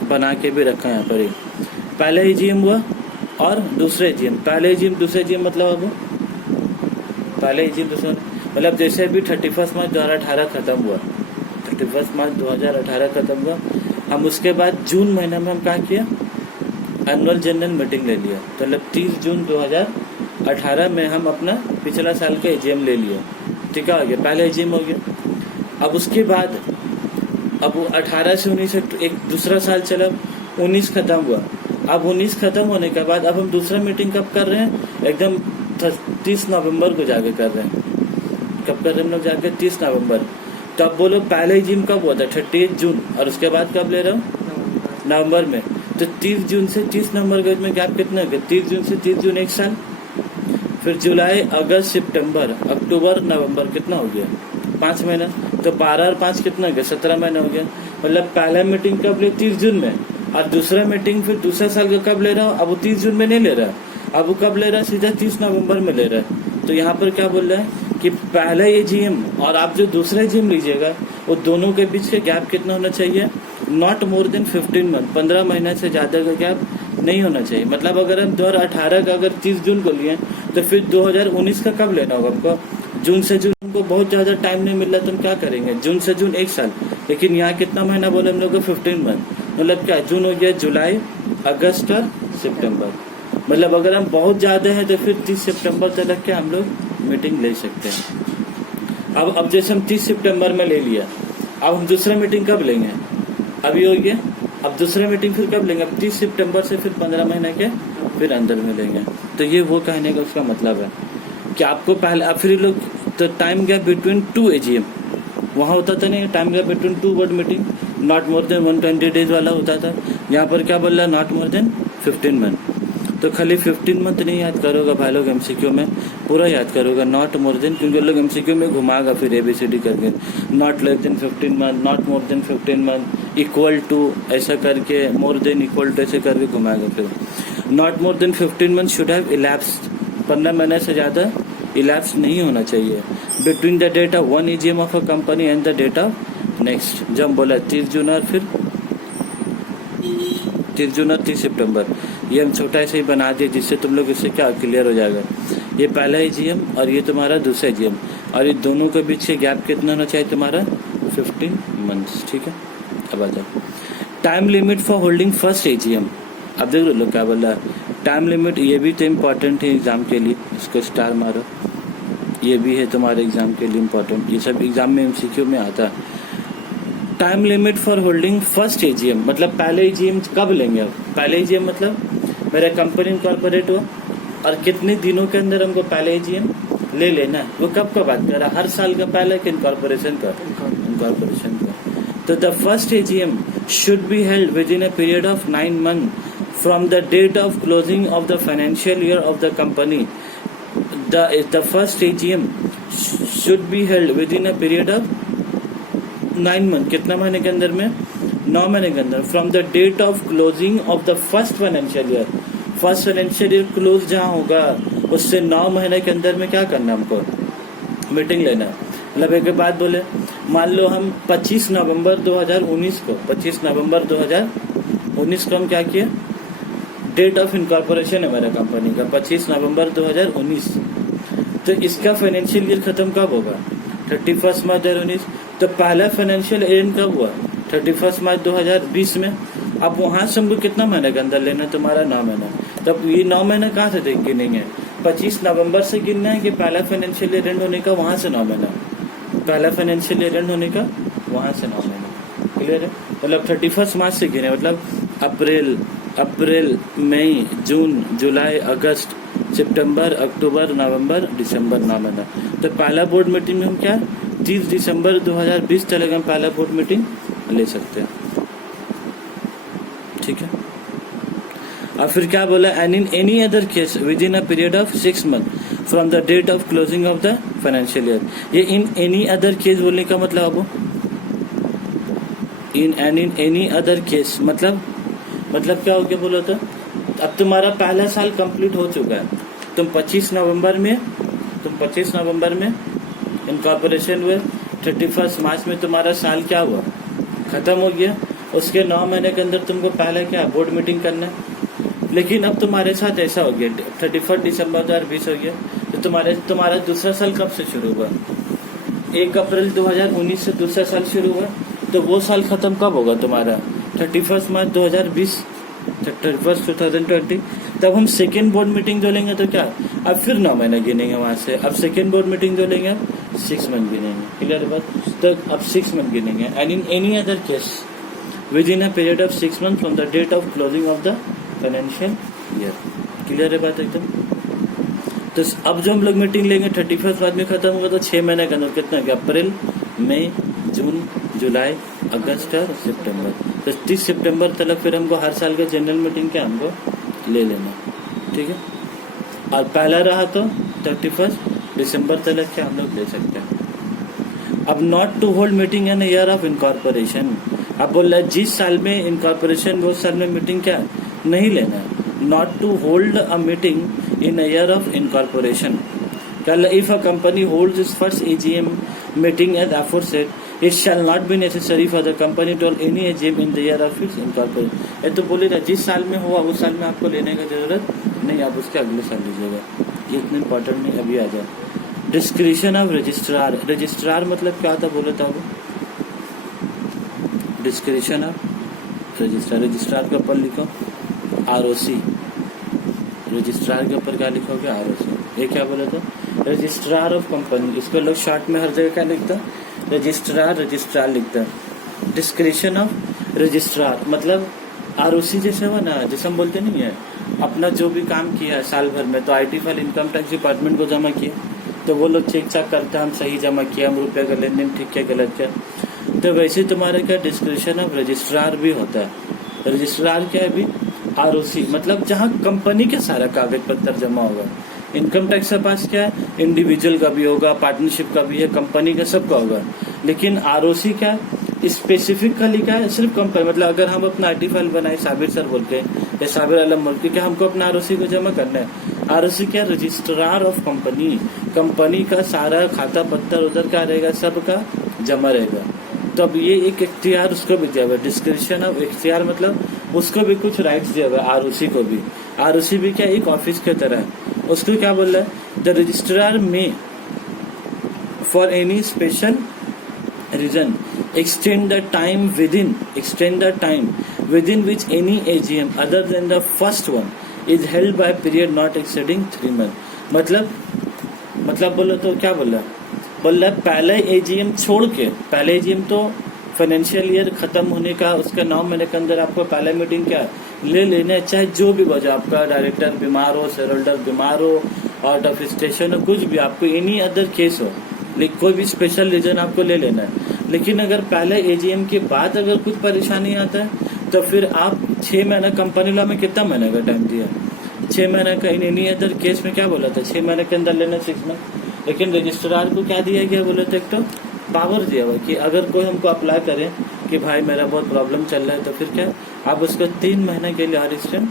बना के भी रखा है यहाँ पर। पहला AGM हुआ और दूसरे AGM, पहले AGM दूसरे AGM, मतलब अब पहले AGM दूसरा, मतलब जैसे अभी 31 मार्च 2018 खत्म हुआ, 31 मार्च 2018 खत्म हुआ, हम उसके बाद जून महीना में हम क्या किया, एनुअल जनरल मीटिंग ले लिया। तो मतलब 30 जून 2018 में हम अपना पिछला साल का AGM ले लिया, ठीक है, हो गया, पहले AGM हो गया। अब उसके बाद अब 18 से 19 एक दूसरा साल चला, 19 खत्म हुआ। अब 19 खत्म होने के बाद अब हम दूसरा मीटिंग कब कर रहे हैं, एकदम 30 नवंबर को जाके कर रहे हैं। कब कर रहे हैं हम लोग जाके, 30 नवंबर। तो अब बोलो पहले AGM कब हुआ था, 38 जून, और उसके बाद कब ले रहा हूँ, नवंबर में। तो 30 जून से 30 नवंबर के में गैप कितना गया, 30 जून से 30 जून 1 साल, फिर जुलाई, अगस्त, सितंबर, अक्टूबर, नवंबर, कितना हो गया, 5 महीना। तो 12 और 5 कितना हो गया, 17 महीना हो गया। मतलब पहला मीटिंग कब ले, 30 जून में, और दूसरा मीटिंग फिर दूसरा साल का कब ले रहा हूँ, अब वो 30 जून में नहीं ले रहा है, अब वो कब ले रहा है, सीधा 30 नवंबर में ले रहा है। तो यहाँ पर क्या बोल रहा है कि पहला AGM और आप जो दूसरा AGM लीजिएगा, वो दोनों के बीच का गैप कितना होना चाहिए, नॉट मोर देन 15 मंथ, 15 महीने से ज्यादा का गैप नहीं होना चाहिए। मतलब अगर हम 2018 का अगर 30 जून को लिए तो फिर 2019 का कब लेना होगा हमको, जून से जून हमको बहुत ज़्यादा टाइम नहीं मिल रहा तो हम क्या करेंगे, जून से जून 1 साल, लेकिन यहाँ कितना महीना बोले हम लोग को 15 मंथ, मतलब क्या जून हो गया, जुलाई, अगस्त और सितंबर। मतलब अगर हम बहुत ज़्यादा है तो फिर 30 सितंबर तक के हम लोग मीटिंग ले सकते हैं। अब जैसे हम 30 सितंबर में ले लिया, अब हम दूसरा मीटिंग कब लेंगे, अभी हो गया, अब दूसरा मीटिंग फिर कब लेंगे, अब 30 सितंबर से फिर 15 महीने के फिर अंदर में लेंगे। तो ये वो कहने का उसका मतलब है कि आपको पहले, अब फिर लोग तो टाइम गैप बिटवीन 2 AGM वहाँ होता था नहीं, time gap between 2 board meeting not more then 120 days वाला होता था। यहाँ पर क्या बोल रहा है, नॉट मोर देन 15 मंथ। तो खाली 15 मंथ नहीं याद करोगे भाई लोग, MCQ में पूरा याद करोगे, नॉट मोर देन, क्योंकि लोग MCQ में घुमाएगा फिर ABCD करके, not less than 15 month, not more than 15 month, equal to ऐसा करके, मोर देन इक्वल टू ऐसे करके घुमाएगा फिर। Not more than 15 month should have elapsed, 15 महीने से ज़्यादा इलैप्स नहीं होना चाहिए between the date of 1 AGM of a company and the date of next. जब बोला 30 जून और फिर 30 जून और 30 सितंबर, ये हम छोटा ऐसे ही बना दिए जिससे तुम लोग इससे क्या क्लियर हो जाएगा। ये पहला AGM और ये तुम्हारा दूसरा AGM, और ये दोनों के बीच से गैप कितना होना चाहिए तुम्हारा, 15 मंथ्स। ठीक है, अब आ जाओ time limit for holding first AGM। अब देख लो क्या बोल रहा है, टाइम लिमिट, ये भी तो इम्पोर्टेंट है एग्जाम के लिए, इसको स्टार मारो, ये भी है तुम्हारे एग्जाम के लिए इम्पोर्टेंट, ये सब एग्जाम में MCQ में आता है। Time limit for holding first AGM, मतलब पहले AGM कब लेंगे। अब पहले AGM मतलब मेरा कंपनी इनकॉर्पोरेट हो और कितने दिनों के अंदर हमको पहले AGM ले लेना है, वो कब का बात कर रहा है, हर साल का पहले कि इनकॉर्पोरेशन का, इनकॉर्पोरेशन का। तो the first AGM should be held with in a period of 9 month from the date of closing of the financial year of the company. The first AGM should be held within a period of 9 month, कितना महीने के अंदर में, 9 महीने के अंदर, from the date of closing of the first financial year। First financial year close जहाँ होगा उससे 9 महीने के अंदर में क्या करना, हमको मीटिंग लेना है। मतलब एक बात बोले, मान लो हम 25 नवंबर 2019 को, 25 नवंबर 2019 को हम क्या किए, डेट ऑफ इनकॉर्पोरेशन है मेरा कंपनी का 25 नवंबर 2019। तो इसका फाइनेंशियल ईयर खत्म कब होगा, 31 मार्च 2019। तो पहला फाइनेंशियल ईयर कब हुआ, 31 मार्च 2020 में। अब वहां से हमको कितना महीने के अंदर लेना है, तुम्हारा 9 महीना। तब ये 9 महीना कहाँ से गिनेंगे, 25 नवंबर से गिनना है कि पहला फाइनेंशियल ईयर एंड होने का वहां से 9 महीना, पहला फाइनेंशियल ईयर एंड होने का वहां से 9 महीना। क्लियर है, मतलब 31 मार्च से गिने, मतलब अप्रैल, मई, जून, जुलाई, अगस्त, सितंबर, अक्टूबर, नवंबर, दिसंबर, 9 महीना। तो पहला बोर्ड मीटिंग में हम क्या 30 दिसंबर 2020 तक हम पहला बोर्ड मीटिंग ले सकते हैं। ठीक है, और फिर क्या बोला, and in any other case with in a period of 6 month from the date of closing of the financial year. ये इन एनी अदर केस बोलने का मतलब अब इन एनी अदर केस मतलब क्या हो गया बोलो तो, अब तुम्हारा पहला साल कंप्लीट हो चुका है, तुम 25 नवंबर में इनकॉर्पोरेशन हुए, 31 मार्च में तुम्हारा साल क्या हुआ, खत्म हो गया। उसके 9 महीने के अंदर तुमको पहले क्या बोर्ड मीटिंग करना है। लेकिन अब तुम्हारे साथ ऐसा हो गया, 31 दिसंबर 2020 हो गया, तो तुम्हारा दूसरा साल कब से शुरू हुआ, 1 अप्रैल 2019 से दूसरा साल शुरू हुआ। तो वो साल खत्म कब होगा तुम्हारा, 31 मार्च 2020, 31 2020। तब हम सेकेंड बोर्ड मीटिंग जो लेंगे तो क्या, अब फिर 9 महीने गिनेंगे वहां से। अब सेकेंड बोर्ड मीटिंग जो लेंगे 6 मंथ गिनेंगे। क्लियर बात, तो अब 6 मंथ गिनेंगे। And in any other case with in a period of 6 month from the date of closing of the financial year. Clear है बात एकदम। तो अब जो हम लोग मीटिंग लेंगे 31 बाद में खत्म होगा, तो 6 महीने के अंदर कितना गया, अप्रैल, मई, जून, जुलाई, अगस्त और सितंबर। तो 30 सितंबर तक फिर हमको हर साल का जनरल मीटिंग क्या हमको ले लेना। ठीक है, और पहला रहा तो 31 दिसंबर तक क्या हम लोग ले सकते हैं। अब not to hold meeting in year of incorporation, अब बोल रहा है जिस साल में इनकॉर्पोरेशन वो साल में मीटिंग क्या नहीं लेना है। Not to hold a meeting in year of incorporation, if a company holds its first AGM meeting as aforesaid, it shall not be necessary for the company to hold any AGM in the year of its incorporation। ये तो बोलेगा जिस साल में हुआ उस साल में आपको लेने का जरूरत नहीं, आप उसके अगले साल लीजिएगा। ये इतना इंपॉर्टेंट नहीं, अभी आ जाए। डिस्क्रिशन ऑफ रजिस्ट्रार, रजिस्ट्रार मतलब क्या था बोले तो? डिस्क्रिशन ऑफ रजिस्ट्रार, रजिस्ट्रार के ऊपर लिखो ROC, रजिस्ट्रार के ऊपर क्या लिखोगे? ROC। ये क्या बोले तो? रजिस्ट्रार ऑफ कंपनी, इसको लोग शॉर्ट में हर जगह क्या लिखता? रजिस्ट्रार, रजिस्ट्रार लिखता। डिस्क्रिशन ऑफ रजिस्ट्रार मतलब ROC जैसे हुआ ना, जैसे हम बोलते नहीं है अपना जो भी काम किया है साल भर में, तो IT file income tax department को जमा किया, तो वो लोग चेक चाक करते हैं हम सही जमा किया, हम रुपये का लेन देन ठीक क्या गलत क्या। तो वैसे तुम्हारा क्या डिस्क्रिप्शन ऑफ रजिस्ट्रार भी होता है। रजिस्ट्रार क्या है भी? ROC मतलब जहाँ कंपनी के सारा कागज पत्तर जमा होगा। इनकम टैक्स के पास क्या है? इंडिविजुअल का भी होगा, पार्टनरशिप का भी है, कंपनी का सबका होगा। लेकिन ROC क्या है? स्पेसिफिकली क्या है? सिर्फ कंपनी, मतलब अगर हम अपना IT फाइल बनाए साबिर सर बोल के या साबिर आलम बोल के, क्या हमको अपना ROC को जमा करना है? ROC क्या? रजिस्ट्रार ऑफ कंपनी, कंपनी का सारा खाता पत्तर उधर का रहेगा, सबका जमा रहेगा। तो अब ये एक इख्तियार उसको भी दिया हुआ है, डिस्क्रिप्शन ऑफ इख्तियार मतलब उसको भी कुछ राइट्स दिया हुआ है। ROC को भी, ROC भी क्या एक ऑफिस के तरह है। उसको क्या बोल रहा है? The registrar may for any special reason extend the time within which any AGM other than the first one is held by period not exceeding 3 months। मतलब बोलो तो क्या बोल रहा है? बोल रहा है पहले AGM छोड़ के, पहले AGM तो फाइनेंशियल ईयर खत्म होने का उसका 9 महीने के अंदर आपको पहला मीटिंग क्या ले लेना है, चाहे जो भी वजह, आपका डायरेक्टर बीमार हो, शेयर होल्डर बीमार हो, आउट ऑफ स्टेशन हो, कुछ भी, आपको एनी अदर केस हो, लेकिन कोई भी स्पेशल रीजन आपको ले लेना है। लेकिन अगर पहले AGM के बाद अगर कुछ परेशानी आता है तो फिर आप 6 महीना, कंपनी लॉ में कितना महीने का टाइम दिया? 6 महीने का। इन एनी अदर केस में क्या बोला था? 6 महीने के अंदर लेना 6 मंथ। लेकिन रजिस्ट्रार को क्या दिया गया बोले तो? एक तो पावर दिया हुआ कि अगर कोई हमको अप्लाई करे कि भाई मेरा बहुत प्रॉब्लम चल रहा है, तो फिर क्या आप उसको 3 महीने के लिए और एक्सटेंड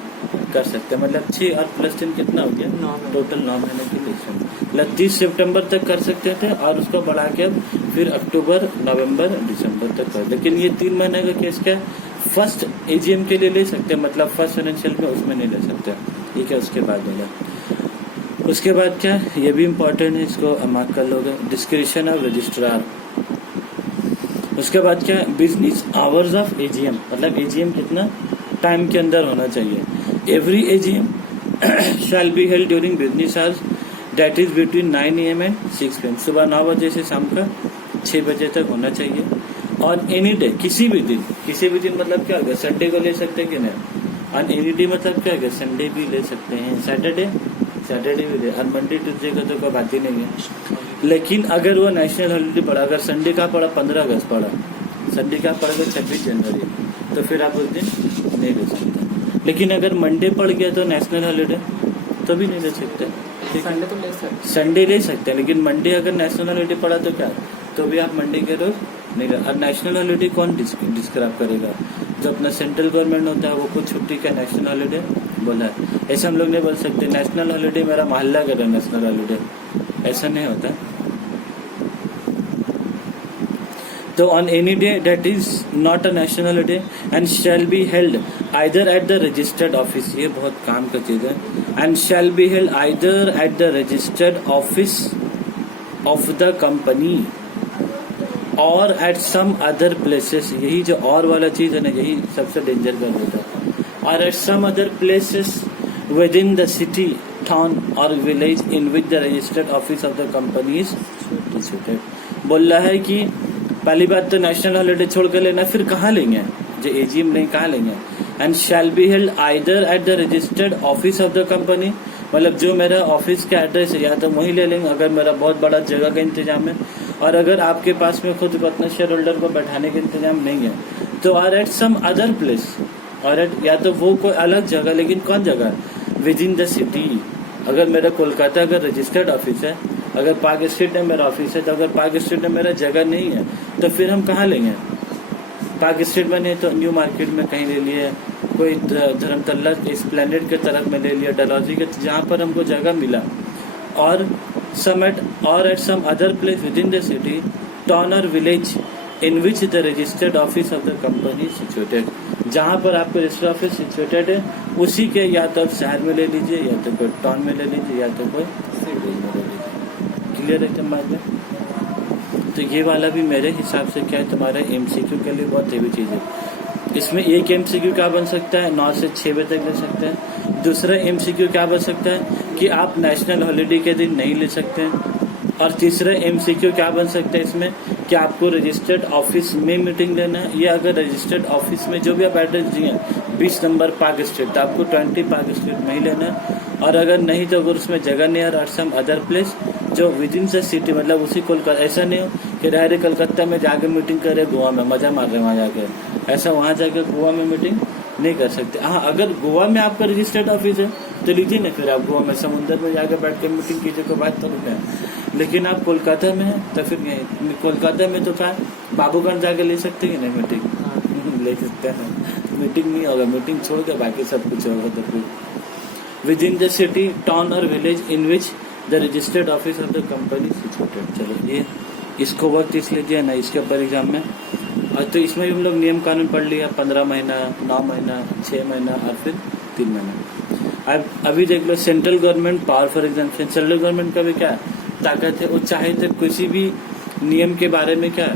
कर सकते हैं। मतलब 6 और प्लस 3 कितना हो गया? टोटल 9 महीने के लिए एक्सटेंड, मतलब 30 सितंबर तक कर सकते थे और उसको बढ़ा के अब फिर अक्टूबर, नवंबर, दिसंबर तक कर। लेकिन ये 3 महीने का केस क्या फर्स्ट AGM के लिए ले सकते हैं, मतलब फर्स्ट फाइनेंशियल में उसमें नहीं ले सकते। ठीक है, उसके बाद बोला, उसके बाद क्या, ये भी इम्पोर्टेंट है, इसको मार्क कर लोगे, डिस्क्रिप्शन ऑफ रजिस्ट्रार। उसके बाद क्या, बिजनेस आवर्स ऑफ AGM, मतलब AGM कितना टाइम के अंदर होना चाहिए। Every AGM shall be held during business hours that is between 9 AM and 6 PM, सुबह 9 बजे से शाम का 6 बजे तक होना चाहिए। और एनी डे, किसी भी दिन मतलब क्या होगा, संडे को ले सकते हैं कि नहीं। और एनी डे मतलब क्या होगा, संडे भी ले सकते हैं, सैटरडे भी ले, और मंडे ट्यूजडे का तो कोई बात ही नहीं है। लेकिन अगर वो नेशनल हॉलीडे पड़ा, अगर संडे का पड़ा 15 अगस्त पड़ा, संडे का पड़ा तो 26 जनवरी, तो फिर आप उस दिन नहीं ले सकते। लेकिन अगर मंडे पड़ गया तो नेशनल हॉलीडे, तो भी नहीं ले सकते। संडे तो ले सकते, संडे ले सकते हैं, लेकिन मंडे अगर नेशनल हॉलीडे पड़ा तो क्या, तो भी आप मंडे के रोज नहीं ले। और नेशनल हॉलीडे कौन डिस्क्राइब करेगा? जो अपना सेंट्रल गवर्नमेंट होता है वो खुद छुट्टी का नेशनल हॉलीडे बोला है। ऐसा हम लोग नहीं बोल सकते नेशनल हॉलीडे मेरा मोहल्ला का नेशनल हॉलीडे, ऐसा नहीं होता। तो on any day that is not a national holiday and shall be held either at the registered office, ये बहुत काम का चीज है, and shall be held either at the registered office of the company और एट सम अदर प्लेसेस। यही जो और वाला चीज है ना, यही सबसे डेंजर कर देता है। और at some other places within the city, town और village in which the registered office of the company is situated. बोल रहा है कि पहली बात तो नेशनल हॉलीडे छोड़ कर लेना, फिर कहाँ लेंगे, जो AGM नहीं कहाँ लेंगे। And shall be held either at the registered office of the company, मतलब जो मेरा ऑफिस का एड्रेस है या तो वही ले लेंगे अगर मेरा बहुत बड़ा जगह का इंतजाम है, और अगर आपके पास में खुद अपना शेयर होल्डर को बैठाने का इंतजाम नहीं है तो or at some other place, और एट या तो वो कोई अलग जगह, लेकिन कौन जगह, विद इन द सिटी। अगर मेरा कोलकाता अगर रजिस्टर्ड ऑफिस है, अगर पार्क स्ट्रीट में मेरा ऑफिस है, तो अगर पार्क स्ट्रीट में मेरा जगह नहीं है तो फिर हम कहाँ लेंगे। पार्क स्ट्रीट में नहीं तो न्यू मार्केट में कहीं ले लिए, कोई धर्मतल्ला स्प्लेंडेड के तरफ में ले लिया, डलहौजी के जहाँ पर हमको जगह मिला, और at some other place within the city, town और village in which the registered office of the company situated, जहाँ पर आपका रजिस्टर्ड ऑफिस सिचुएटेड है उसी के या तो आप शहर में ले लीजिए, या तो कोई टाउन में ले लीजिए, या तो कोई विलेज में ले लीजिए। क्लियर है समझ में? तो ये वाला भी मेरे हिसाब से क्या है तुम्हारे एमसीक्यू के लिए बहुत हेवी चीज़ है। इसमें एक एमसीक्यू क्या बन सकता है, 9 से 6 बजे तक ले सकते हैं। दूसरा एमसीक्यू क्या बन सकता है कि आप नेशनल हॉलीडे के दिन नहीं ले सकते हैं। और तीसरा एमसीक्यू क्या बन सकता है इसमें कि आपको रजिस्टर्ड ऑफिस में मीटिंग लेना है, या अगर रजिस्टर्ड ऑफिस में जो भी आप एड्रेस दिए 20 नंबर पार्क स्ट्रीट, तो आपको 20 पार्क स्ट्रीट में ही लेना है। और अगर नहीं तो अगर उसमें जगह नहीं है और सम अदर प्लेस जो विद इन द सिटी, मतलब उसी कोलकाता, ऐसा नहीं हो कि डायरेक्ट कलकत्ता में जाके मीटिंग करे, गोवा में मजा मार रहे वहाँ जाके, ऐसा वहाँ जाके गोवा में मीटिंग नहीं कर सकते। हाँ, अगर गोवा में आपका रजिस्टर्ड ऑफिस है तो लीजिए ना, फिर आप गोवा में समुद्र में जाकर बैठ के मीटिंग कीजिए, कोई बात तो नहीं है। लेकिन आप कोलकाता में हैं तो फिर नहीं, कोलकाता में तो क्या बाबूगंज जाके ले सकते हैं नहीं मीटिंग ले सकते हैं, मीटिंग नहीं होगा, मीटिंग छोड़ के बाकी सब कुछ होगा। तो फिर within the city, town और village in which the registered office of the company situated. चलो ये इसको वक्त इसलिए दिया ना इसके ऊपर एग्जाम में। और तो इसमें भी हम लोग नियम कानून पढ़ लिया, 15 महीना, 9 महीना, 6 महीना और फिर 3 महीना। अब अभी देख लो central government power for example, central government का भी क्या ताकत है, वो चाहे तो किसी भी नियम के बारे में क्या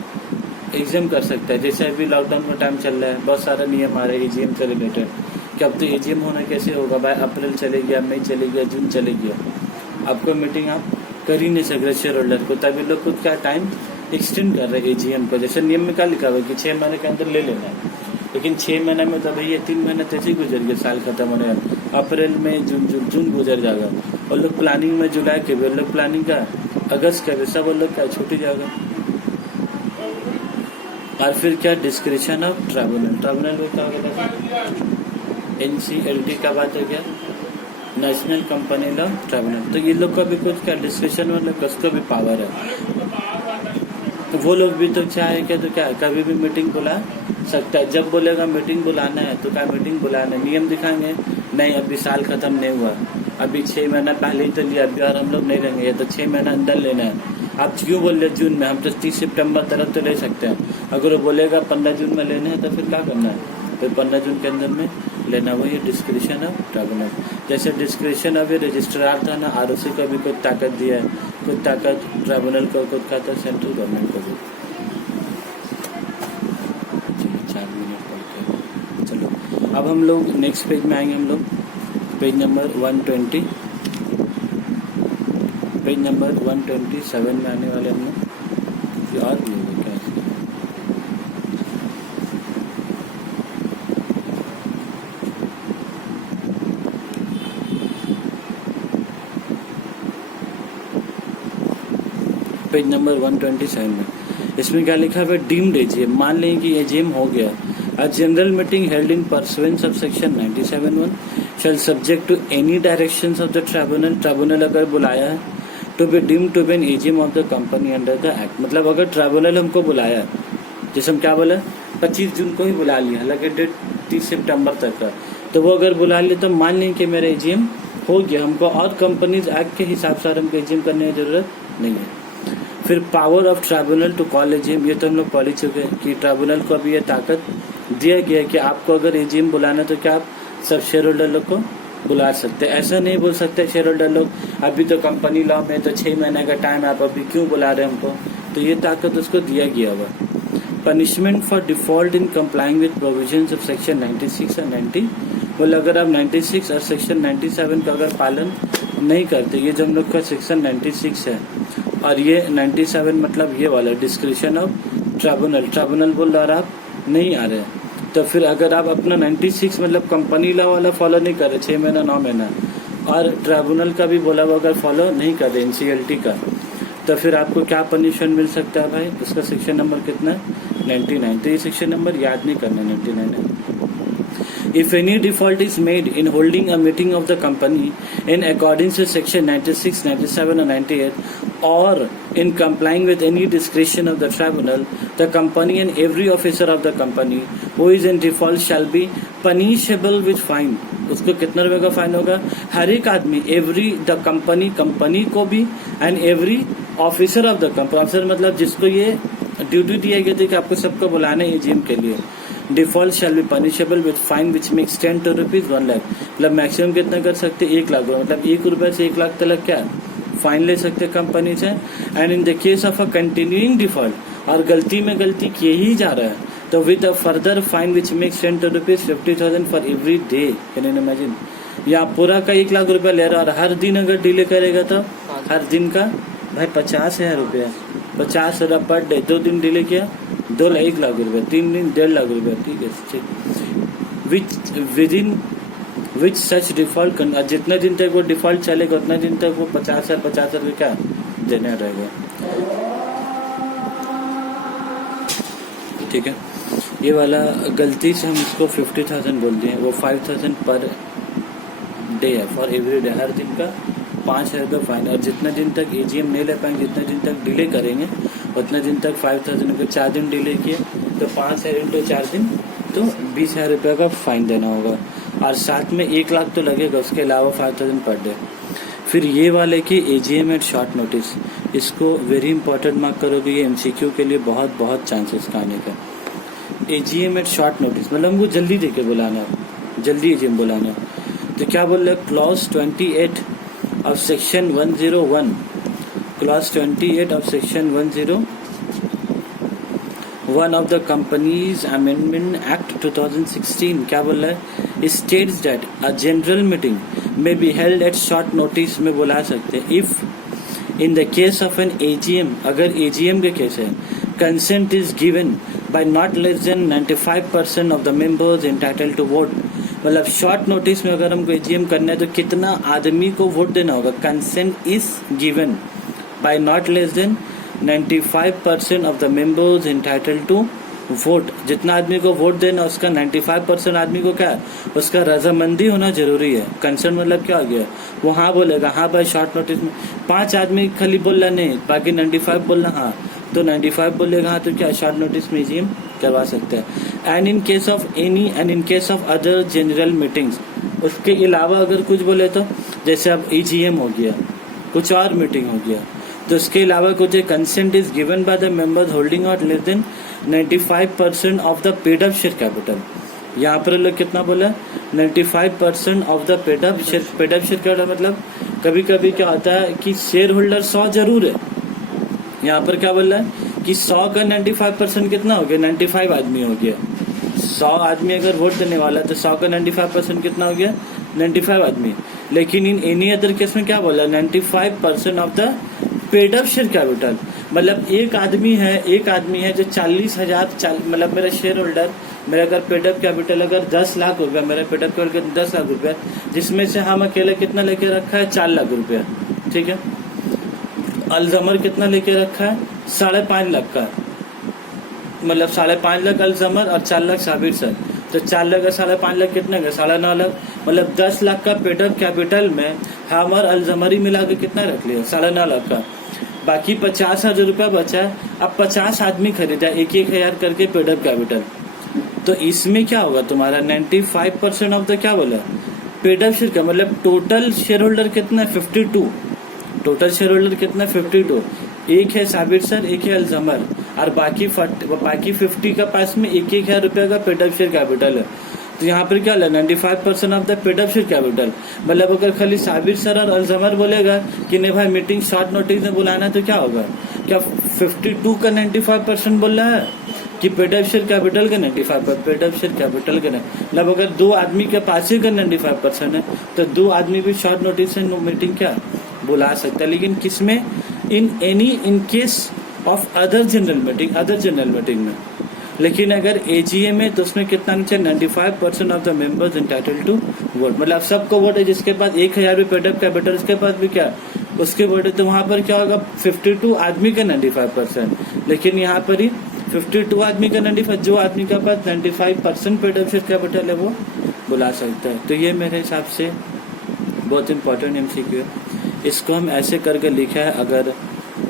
एग्जाम कर सकता है। जैसे अभी लॉकडाउन का टाइम चल रहा है, बहुत सारा नियम आ रहा है एजीएम से रिलेटेड कि अब तो एजीएम होना कैसे होगा भाई, अप्रैल चले गया, मई चले गया, जून चले गया, आपको मीटिंग आप कर ही नहीं सकते शेयर होल्डर को, तभी लोग खुद का टाइम एक्सटेंड कर रहे हैं एजीएम को। जैसे नियम में क्या लिखा हुआ है कि 6 महीने के अंदर ले लेना है, लेकिन 6 महीने में तो भैया 3 महीने तैसे ही गुजर गए, साल खत्म होने का, अप्रैल में जून गुजर जाएगा, और लोग प्लानिंग में जुलाई के भी, लोग प्लानिंग का अगस्त का भी, सब लोग क्या छूट ही जाएगा। और फिर क्या डिस्क्रिप्शन ऑफ ट्राइब्यूनल, ट्राइब्यूनल में क्या होगा, एनसीएलटी का बात है क्या, नेशनल कंपनी लॉ ट्राइब्यूनल। तो ये लोग का भी कुछ क्या डिस्क्रिप्शन, मतलब उसका भी पावर है। तो वो लोग भी तो चाहे क्या, तो क्या कभी भी मीटिंग बुला सकता है, जब बोलेगा मीटिंग बुलाना है तो क्या मीटिंग बुलाना है, नियम दिखाएंगे नहीं अभी साल खत्म नहीं हुआ, अभी 6 महीना पहले ही तो लिया, अभी और हम लोग नहीं लेंगे, तो 6 महीना अंदर लेना है। आप क्यों बोल रहे जून में, हम तो 30 सितंबर तरफ तो ले सकते हैं। अगर वो बोलेगा 15 जून में लेना है तो फिर क्या करना है, फिर 15 जून के अंदर में लेना। वही डिस्क्रिप्शन ऑफ ट्राइब्यूनल, जैसे डिस्क्रिप्शन ऑफ ये रजिस्ट्रार था ना, आरओसी को भी कुछ ताकत दिया है, कुछ ताकत ट्राइब्यूनल को, कुछ ताकत सेंट्रल गवर्नमेंट को भी। 4 मिनट पढ़ते हैं। चलो अब हम लोग नेक्स्ट पेज में आएंगे, हम लोग पेज नंबर 120, पेज नंबर 127 में आने वाले हम लोग। और भी होगा क्या इसमें, पेज नंबर 127 में इसमें क्या लिखा है, डीम्ड एजीएम, मान लें कि एजीएम हो गया, a general meeting held in pursuance of section 97(1) shall subject to any directions of the tribunal, tribunal अगर बुलाया है to be deemed to be an AGM of the company under the act. मतलब अगर tribunal हमको बुलाया, जैसे हम क्या बोले 25 जून को ही बुला लिया, हालांकि डेट 30 सितंबर तक का, तो वो अगर बुला लिया तो मान लें कि मेरा एजीएम हो गया, हमको और कंपनीज एक्ट के हिसाब से हमको एजीएम करने की जरूरत नहीं है। फिर power of tribunal to call AGM, ये तो हम लोग पढ़ ही चुके हैं कि ट्राइब्यूनल को अभी ये ताकत दिया गया है कि आपको अगर एजीएम बुलाना तो क्या आप सब शेयर होल्डर लोग को बुला सकते हैं। ऐसा नहीं बोल सकते शेयर होल्डर लोग अभी तो कंपनी लॉ में तो 6 महीने का टाइम है, आप अभी क्यों बुला रहे हैं हमको, तो ये ताकत उसको दिया गया हुआ। Punishment for default in complying with provisions of section 96 और 90, बोले अगर आप 96 और सेक्शन 97 का अगर पालन नहीं करते, ये जो हम लोग का सेक्शन 96 है और ये 97 मतलब ये वाला डिस्क्रिप्शन ऑफ ट्राइब्यूनल, ट्राइब्यूनल बोल रहा है आप नहीं आ रहे हैं, तो फिर अगर आप अपना 96 मतलब कंपनी लॉ वाला फॉलो नहीं कर रहे 6 महीना 9 महीना, और ट्राइब्यूनल का भी बोला हुआ अगर फॉलो नहीं कर रहे एनसीएलटी का, तो फिर आपको क्या पनिशमेंट मिल सकता है भाई, उसका सेक्शन नंबर कितना है 99, तो ये सेक्शन नंबर याद नहीं करना 99 है। If any default is made in holding a meeting of the company in accordance with section 96, 97 or 98 or in complying with any discretion of the tribunal, the company and every officer of the company who is in default shall be punishable with fine। उसको कितना रुपए का fine होगा, हर एक आदमी, every the company, company को भी, and every officer of the company, officer मतलब जिसको ये ड्यूटी दिया गया था कि आपको सबको बुलाना है एजीएम के लिए, default shall be punishable with fine which में एक्सटेंड टू ₹1 लाख, मतलब मैक्सिमम कितना कर सकते 1 लाख, मतलब 1 रुपए से 1 लाख तक क्या फाइन ले सकते कंपनी से। And in the case of a continuing default, और गलती में गलती किए ही जा रहा है, तो with a further fine which makes 10 to rupees 50,000 for every day. Can you imagine, या पूरा का 1 लाख रुपया ले रहा है और हर दिन अगर डिले करेगा तो हर दिन का भाई 50,000 रुपया, 50,000 पर डे। 2 दिन डिले किया 1 लाख रुपया, 3 दिन 1.5 लाख रुपया। ठीक है, ठीक। विच सच डिफॉल्ट, जितने दिन तक वो डिफॉल्ट चलेगा उतने दिन तक वो 50,000 रुपये क्या देना रहेगा। ठीक है, ये वाला गलती से हम इसको 50,000 बोल दिए, वो 5,000 पर डे है, फॉर एवरी डे, हर दिन का 5,000 रुपये फाइन। और जितने दिन तक एजीएम नहीं ले पाएंगे, जितने दिन तक डिले करेंगे उतने दिन तक 5,000 रुपये। 4 दिन डिले किए तो 5,000 इंटू 4 दिन तो 20,000 रुपये का फाइन देना होगा, और साथ में 1 लाख तो लगेगा, उसके अलावा 5,000 पर डे। फिर ये वाले कि एजीएम एट शॉर्ट नोटिस, इसको वेरी इंपॉर्टेंट मार्क करोगे, ये एमसीक्यू के लिए बहुत बहुत चांसेस का आने का। एजीएम एट शॉर्ट नोटिस मतलब हमको जल्दी देके बुलाना, जल्दी एजीएम बुलाना। तो क्या बोल रहे, clause 28 of section 101, clause 28 of section 101 of the companies amendment act 2016 क्या बोल रहा है, states that a general meeting में be held at short notice में बुला सकते हैं if in the case of an AGM, अगर एजीएम के केस है, consent is given by not less than 95% of the members entitled to vote. मतलब शॉर्ट नोटिस में अगर हमको एजीएम करना है तो कितना आदमी को वोट देना होगा, consent is given by not less than 95% of the members entitled to vote. जितना आदमी को वोट देना उसका 95% आदमी को क्या है, उसका रजामंदी होना जरूरी है। कंसेंट मतलब क्या हो गया, वो हाँ बोलेगा, हाँ भाई शॉर्ट नोटिस में 5 आदमी खाली बोलना नहीं, बाकी 95 बोलना हाँ, तो 95 बोलेगा हाँ, तो क्या शॉर्ट नोटिस में एजीएम करवा सकते हैं। And in case of any and in case of other general meetings, उसके अलावा अगर कुछ बोले तो जैसे अब एजीएम हो गया, कुछ और मीटिंग हो गया, तो उसके अलावा कुछ consent is given by the members holding out less than 95% of the paid up share capital. यहाँ पर लोग कितना बोला, 95% of the paid up share capital. मतलब कभी कभी क्या होता है कि शेयर होल्डर 100 जरूर है, यहाँ पर क्या बोल रहा है कि 100 का 95% कितना हो गया, 95 आदमी हो गया। 100 आदमी अगर वोट देने वाला है तो 100 का 95% कितना हो गया, 95 आदमी। लेकिन इन एनी अदर केस में क्या बोला, 95% of the paid up share capital. मतलब एक आदमी है जो 40,000 मतलब मेरा शेयर होल्डर, मेरा अगर पेड अप कैपिटल अगर 10 लाख हो गया, मेरा पेड अप कैपिटल 10 लाख रुपया, जिसमें से हम अकेले कितना लेके रखा है, 4 लाख रुपया। ठीक है, अल्जमर कितना लेके रखा है, 5.5 लाख का, मतलब 5.5 लाख अल्जमर और 4 लाख साबिर सर, तो 4 लाख और 5.5 लाख कितना गया, 9.5 लाख। मतलब 10 लाख का पेड अप कैपिटल में हम और अल्जमरी मिला के कितना रख लिया, 9.5 लाख का। बाकी 50,000 रुपया बचा है। अब 50 आदमी खरीदा 1,000 करके पेड अप कैपिटल, तो इसमें क्या होगा तुम्हारा 95% ऑफ द क्या बोला, पेड अप शेयर का। मतलब टोटल शेयर होल्डर कितना है, 52। टोटल शेयर होल्डर कितना, 52। एक है साबिर सर, एक है अल्जमर, और बाकी 50 का पास में 1,000 रुपया का पेड अप शेयर कैपिटल है। तो यहाँ पर क्या 95% of the paid up share capital. मतलब अगर खाली साबिर सर और अल्जमर बोलेगा कि नहीं भाई मीटिंग शॉर्ट नोटिस में बुलाना, तो क्या होगा, क्या 52 का 95% बोल रहा है कि पेड अप शेयर कैपिटल का 95, पेड अप शेयर कैपिटल का नहीं। मतलब अगर 2 आदमी के पास ही का 95% है तो 2 आदमी भी शॉर्ट नोटिस से मीटिंग क्या बुला सकता है। लेकिन किसमें, in case of other general meeting में। लेकिन अगर एजीएम है तो उसमें कितना नीचे, 95% of the members entitled to vote. मतलब सबको वोट है, जिसके पास 1,000 रुपये पेड अप कैपिटल, उसके पास भी क्या उसके वोट है, तो वहां पर क्या होगा, 52 आदमी का 95%। लेकिन यहाँ पर ही 52 आदमी का 95, जो आदमी के पास 95% पेड अप शेयर कैपिटल है वो बुला सकता है। तो ये मेरे हिसाब से बहुत इंपॉर्टेंट एमसीक्यू है। इसको हम ऐसे करके लिखा है, अगर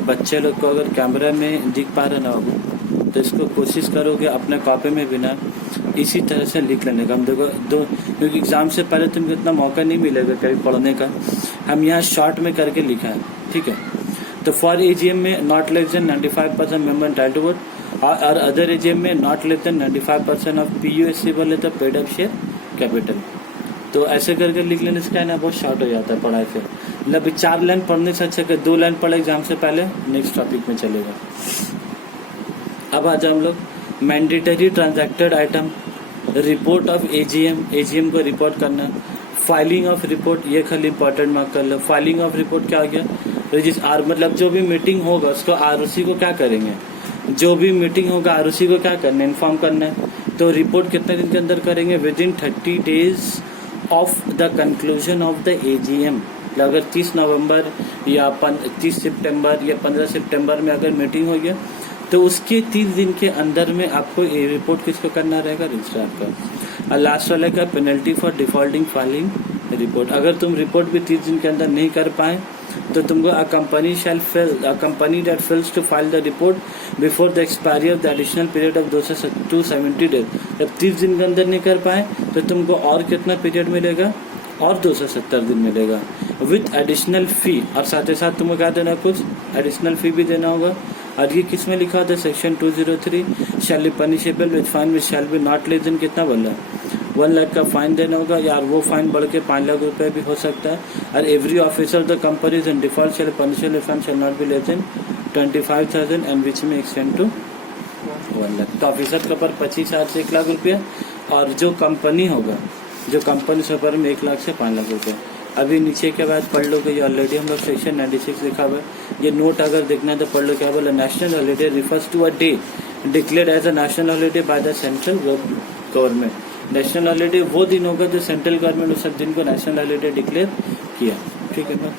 बच्चे लोग को अगर कैमरा में दिख पा रहे ना हो तो इसको कोशिश करोगे अपने कॉपी में भी ना इसी तरह से लिख लेने का। हम देखो क्योंकि एग्जाम से पहले तुमको इतना मौका नहीं मिलेगा कहीं पढ़ने का, हम यहाँ शॉर्ट में करके लिखा है। ठीक है, तो फॉर एजीएम में not less than 95% member entitled to vote, और अदर एजीएम में not less than 95% of PUSC बोले तो पेड अप शेयर कैपिटल। तो ऐसे करके लिख लेने से क्या है ना, बहुत शॉर्ट हो जाता है पढ़ाई से। मतलब 4 लाइन पढ़ने से अच्छा कि 2 लाइन पढ़े एग्जाम से पहले, नेक्स्ट टॉपिक में चलेगा। अब आ जाओ हम लोग mandatory transacted item, report of AGM को रिपोर्ट करना, फाइलिंग ऑफ रिपोर्ट, ये खाली इंपॉर्टेंट मार्क कर लो। फाइलिंग ऑफ रिपोर्ट क्या हो गया, मतलब जो भी मीटिंग होगा उसको आरओसी को क्या करेंगे, जो भी मीटिंग होगा आरओसी को क्या करना है, इन्फॉर्म करना है। तो रिपोर्ट कितने दिन के अंदर करेंगे, with in 30 days of the conclusion of the AGM. अगर 30 नवंबर या 30 सितंबर या 15 सितंबर में अगर मीटिंग हो गया तो उसके 30 दिन के अंदर में आपको ये रिपोर्ट किसको करना रहेगा, रजिस्ट्रार का। और लास्ट वाला का penalty for defaulting filing report, अगर तुम रिपोर्ट भी 30 दिन के अंदर नहीं कर पाए तो तुमको a company that fails to file the report before the expiry of the additional period of 270 days, जब 30 दिन के अंदर नहीं कर पाए तो तुमको और कितना पीरियड मिलेगा, और 270 दिन मिलेगा विथ एडिशनल फी। और साथ ही साथ तुमको क्या देना, कुछ एडिशनल फी भी देना होगा। और ये किस में लिखा होता है, section 203 shall be punishable with fine which shall be not less then, कितना बोला, 1 लाख का फाइन देना होगा, यार वो फाइन बढ़ के 5 लाख रुपए भी हो सकता है। और every officer the company in default shell punishable fine shall not be less than 25,000 and which में एक्सटेंड टू 1 लाख। तो ऑफिसर के ऊपर 25,000 से 1 लाख रुपया, और जो कंपनी होगा, जो कंपनी से ऊपर में 1 लाख से 5 लाख रुपया। अभी नीचे के बाद पढ़ लो कि ऑलरेडी हम लोग सेक्शन 96 लिखा हुआ है, ये नोट अगर देखना है तो पढ़ लो। क्या बोला, national holiday refers to a day declared as a national holiday by the central government. National holiday वो दिन होगा जो सेंट्रल गवर्नमेंट उस दिन को नेशनल हॉलीडे डिक्लेयर किया। ठीक है ना,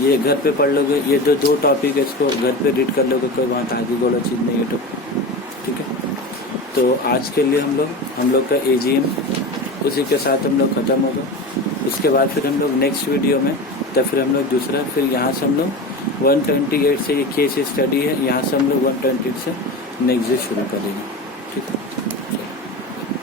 ये घर पे पढ़ लोगे, ये जो 2 टॉपिक है इसको घर पे रीड कर लोगे, कोई वहाँ आगे गोला चीज नहीं है। तो ठीक है, तो आज के लिए हम लोग का एजीएम उसी के साथ हम लोग खत्म होगा। उसके बाद फिर हम लोग नेक्स्ट वीडियो में, तो फिर हम लोग दूसरा, फिर यहाँ से हम लोग 128 से ये केस स्टडी है, यहाँ से हम लोग 128 से नेक्स्ट डे शुरू करेंगे।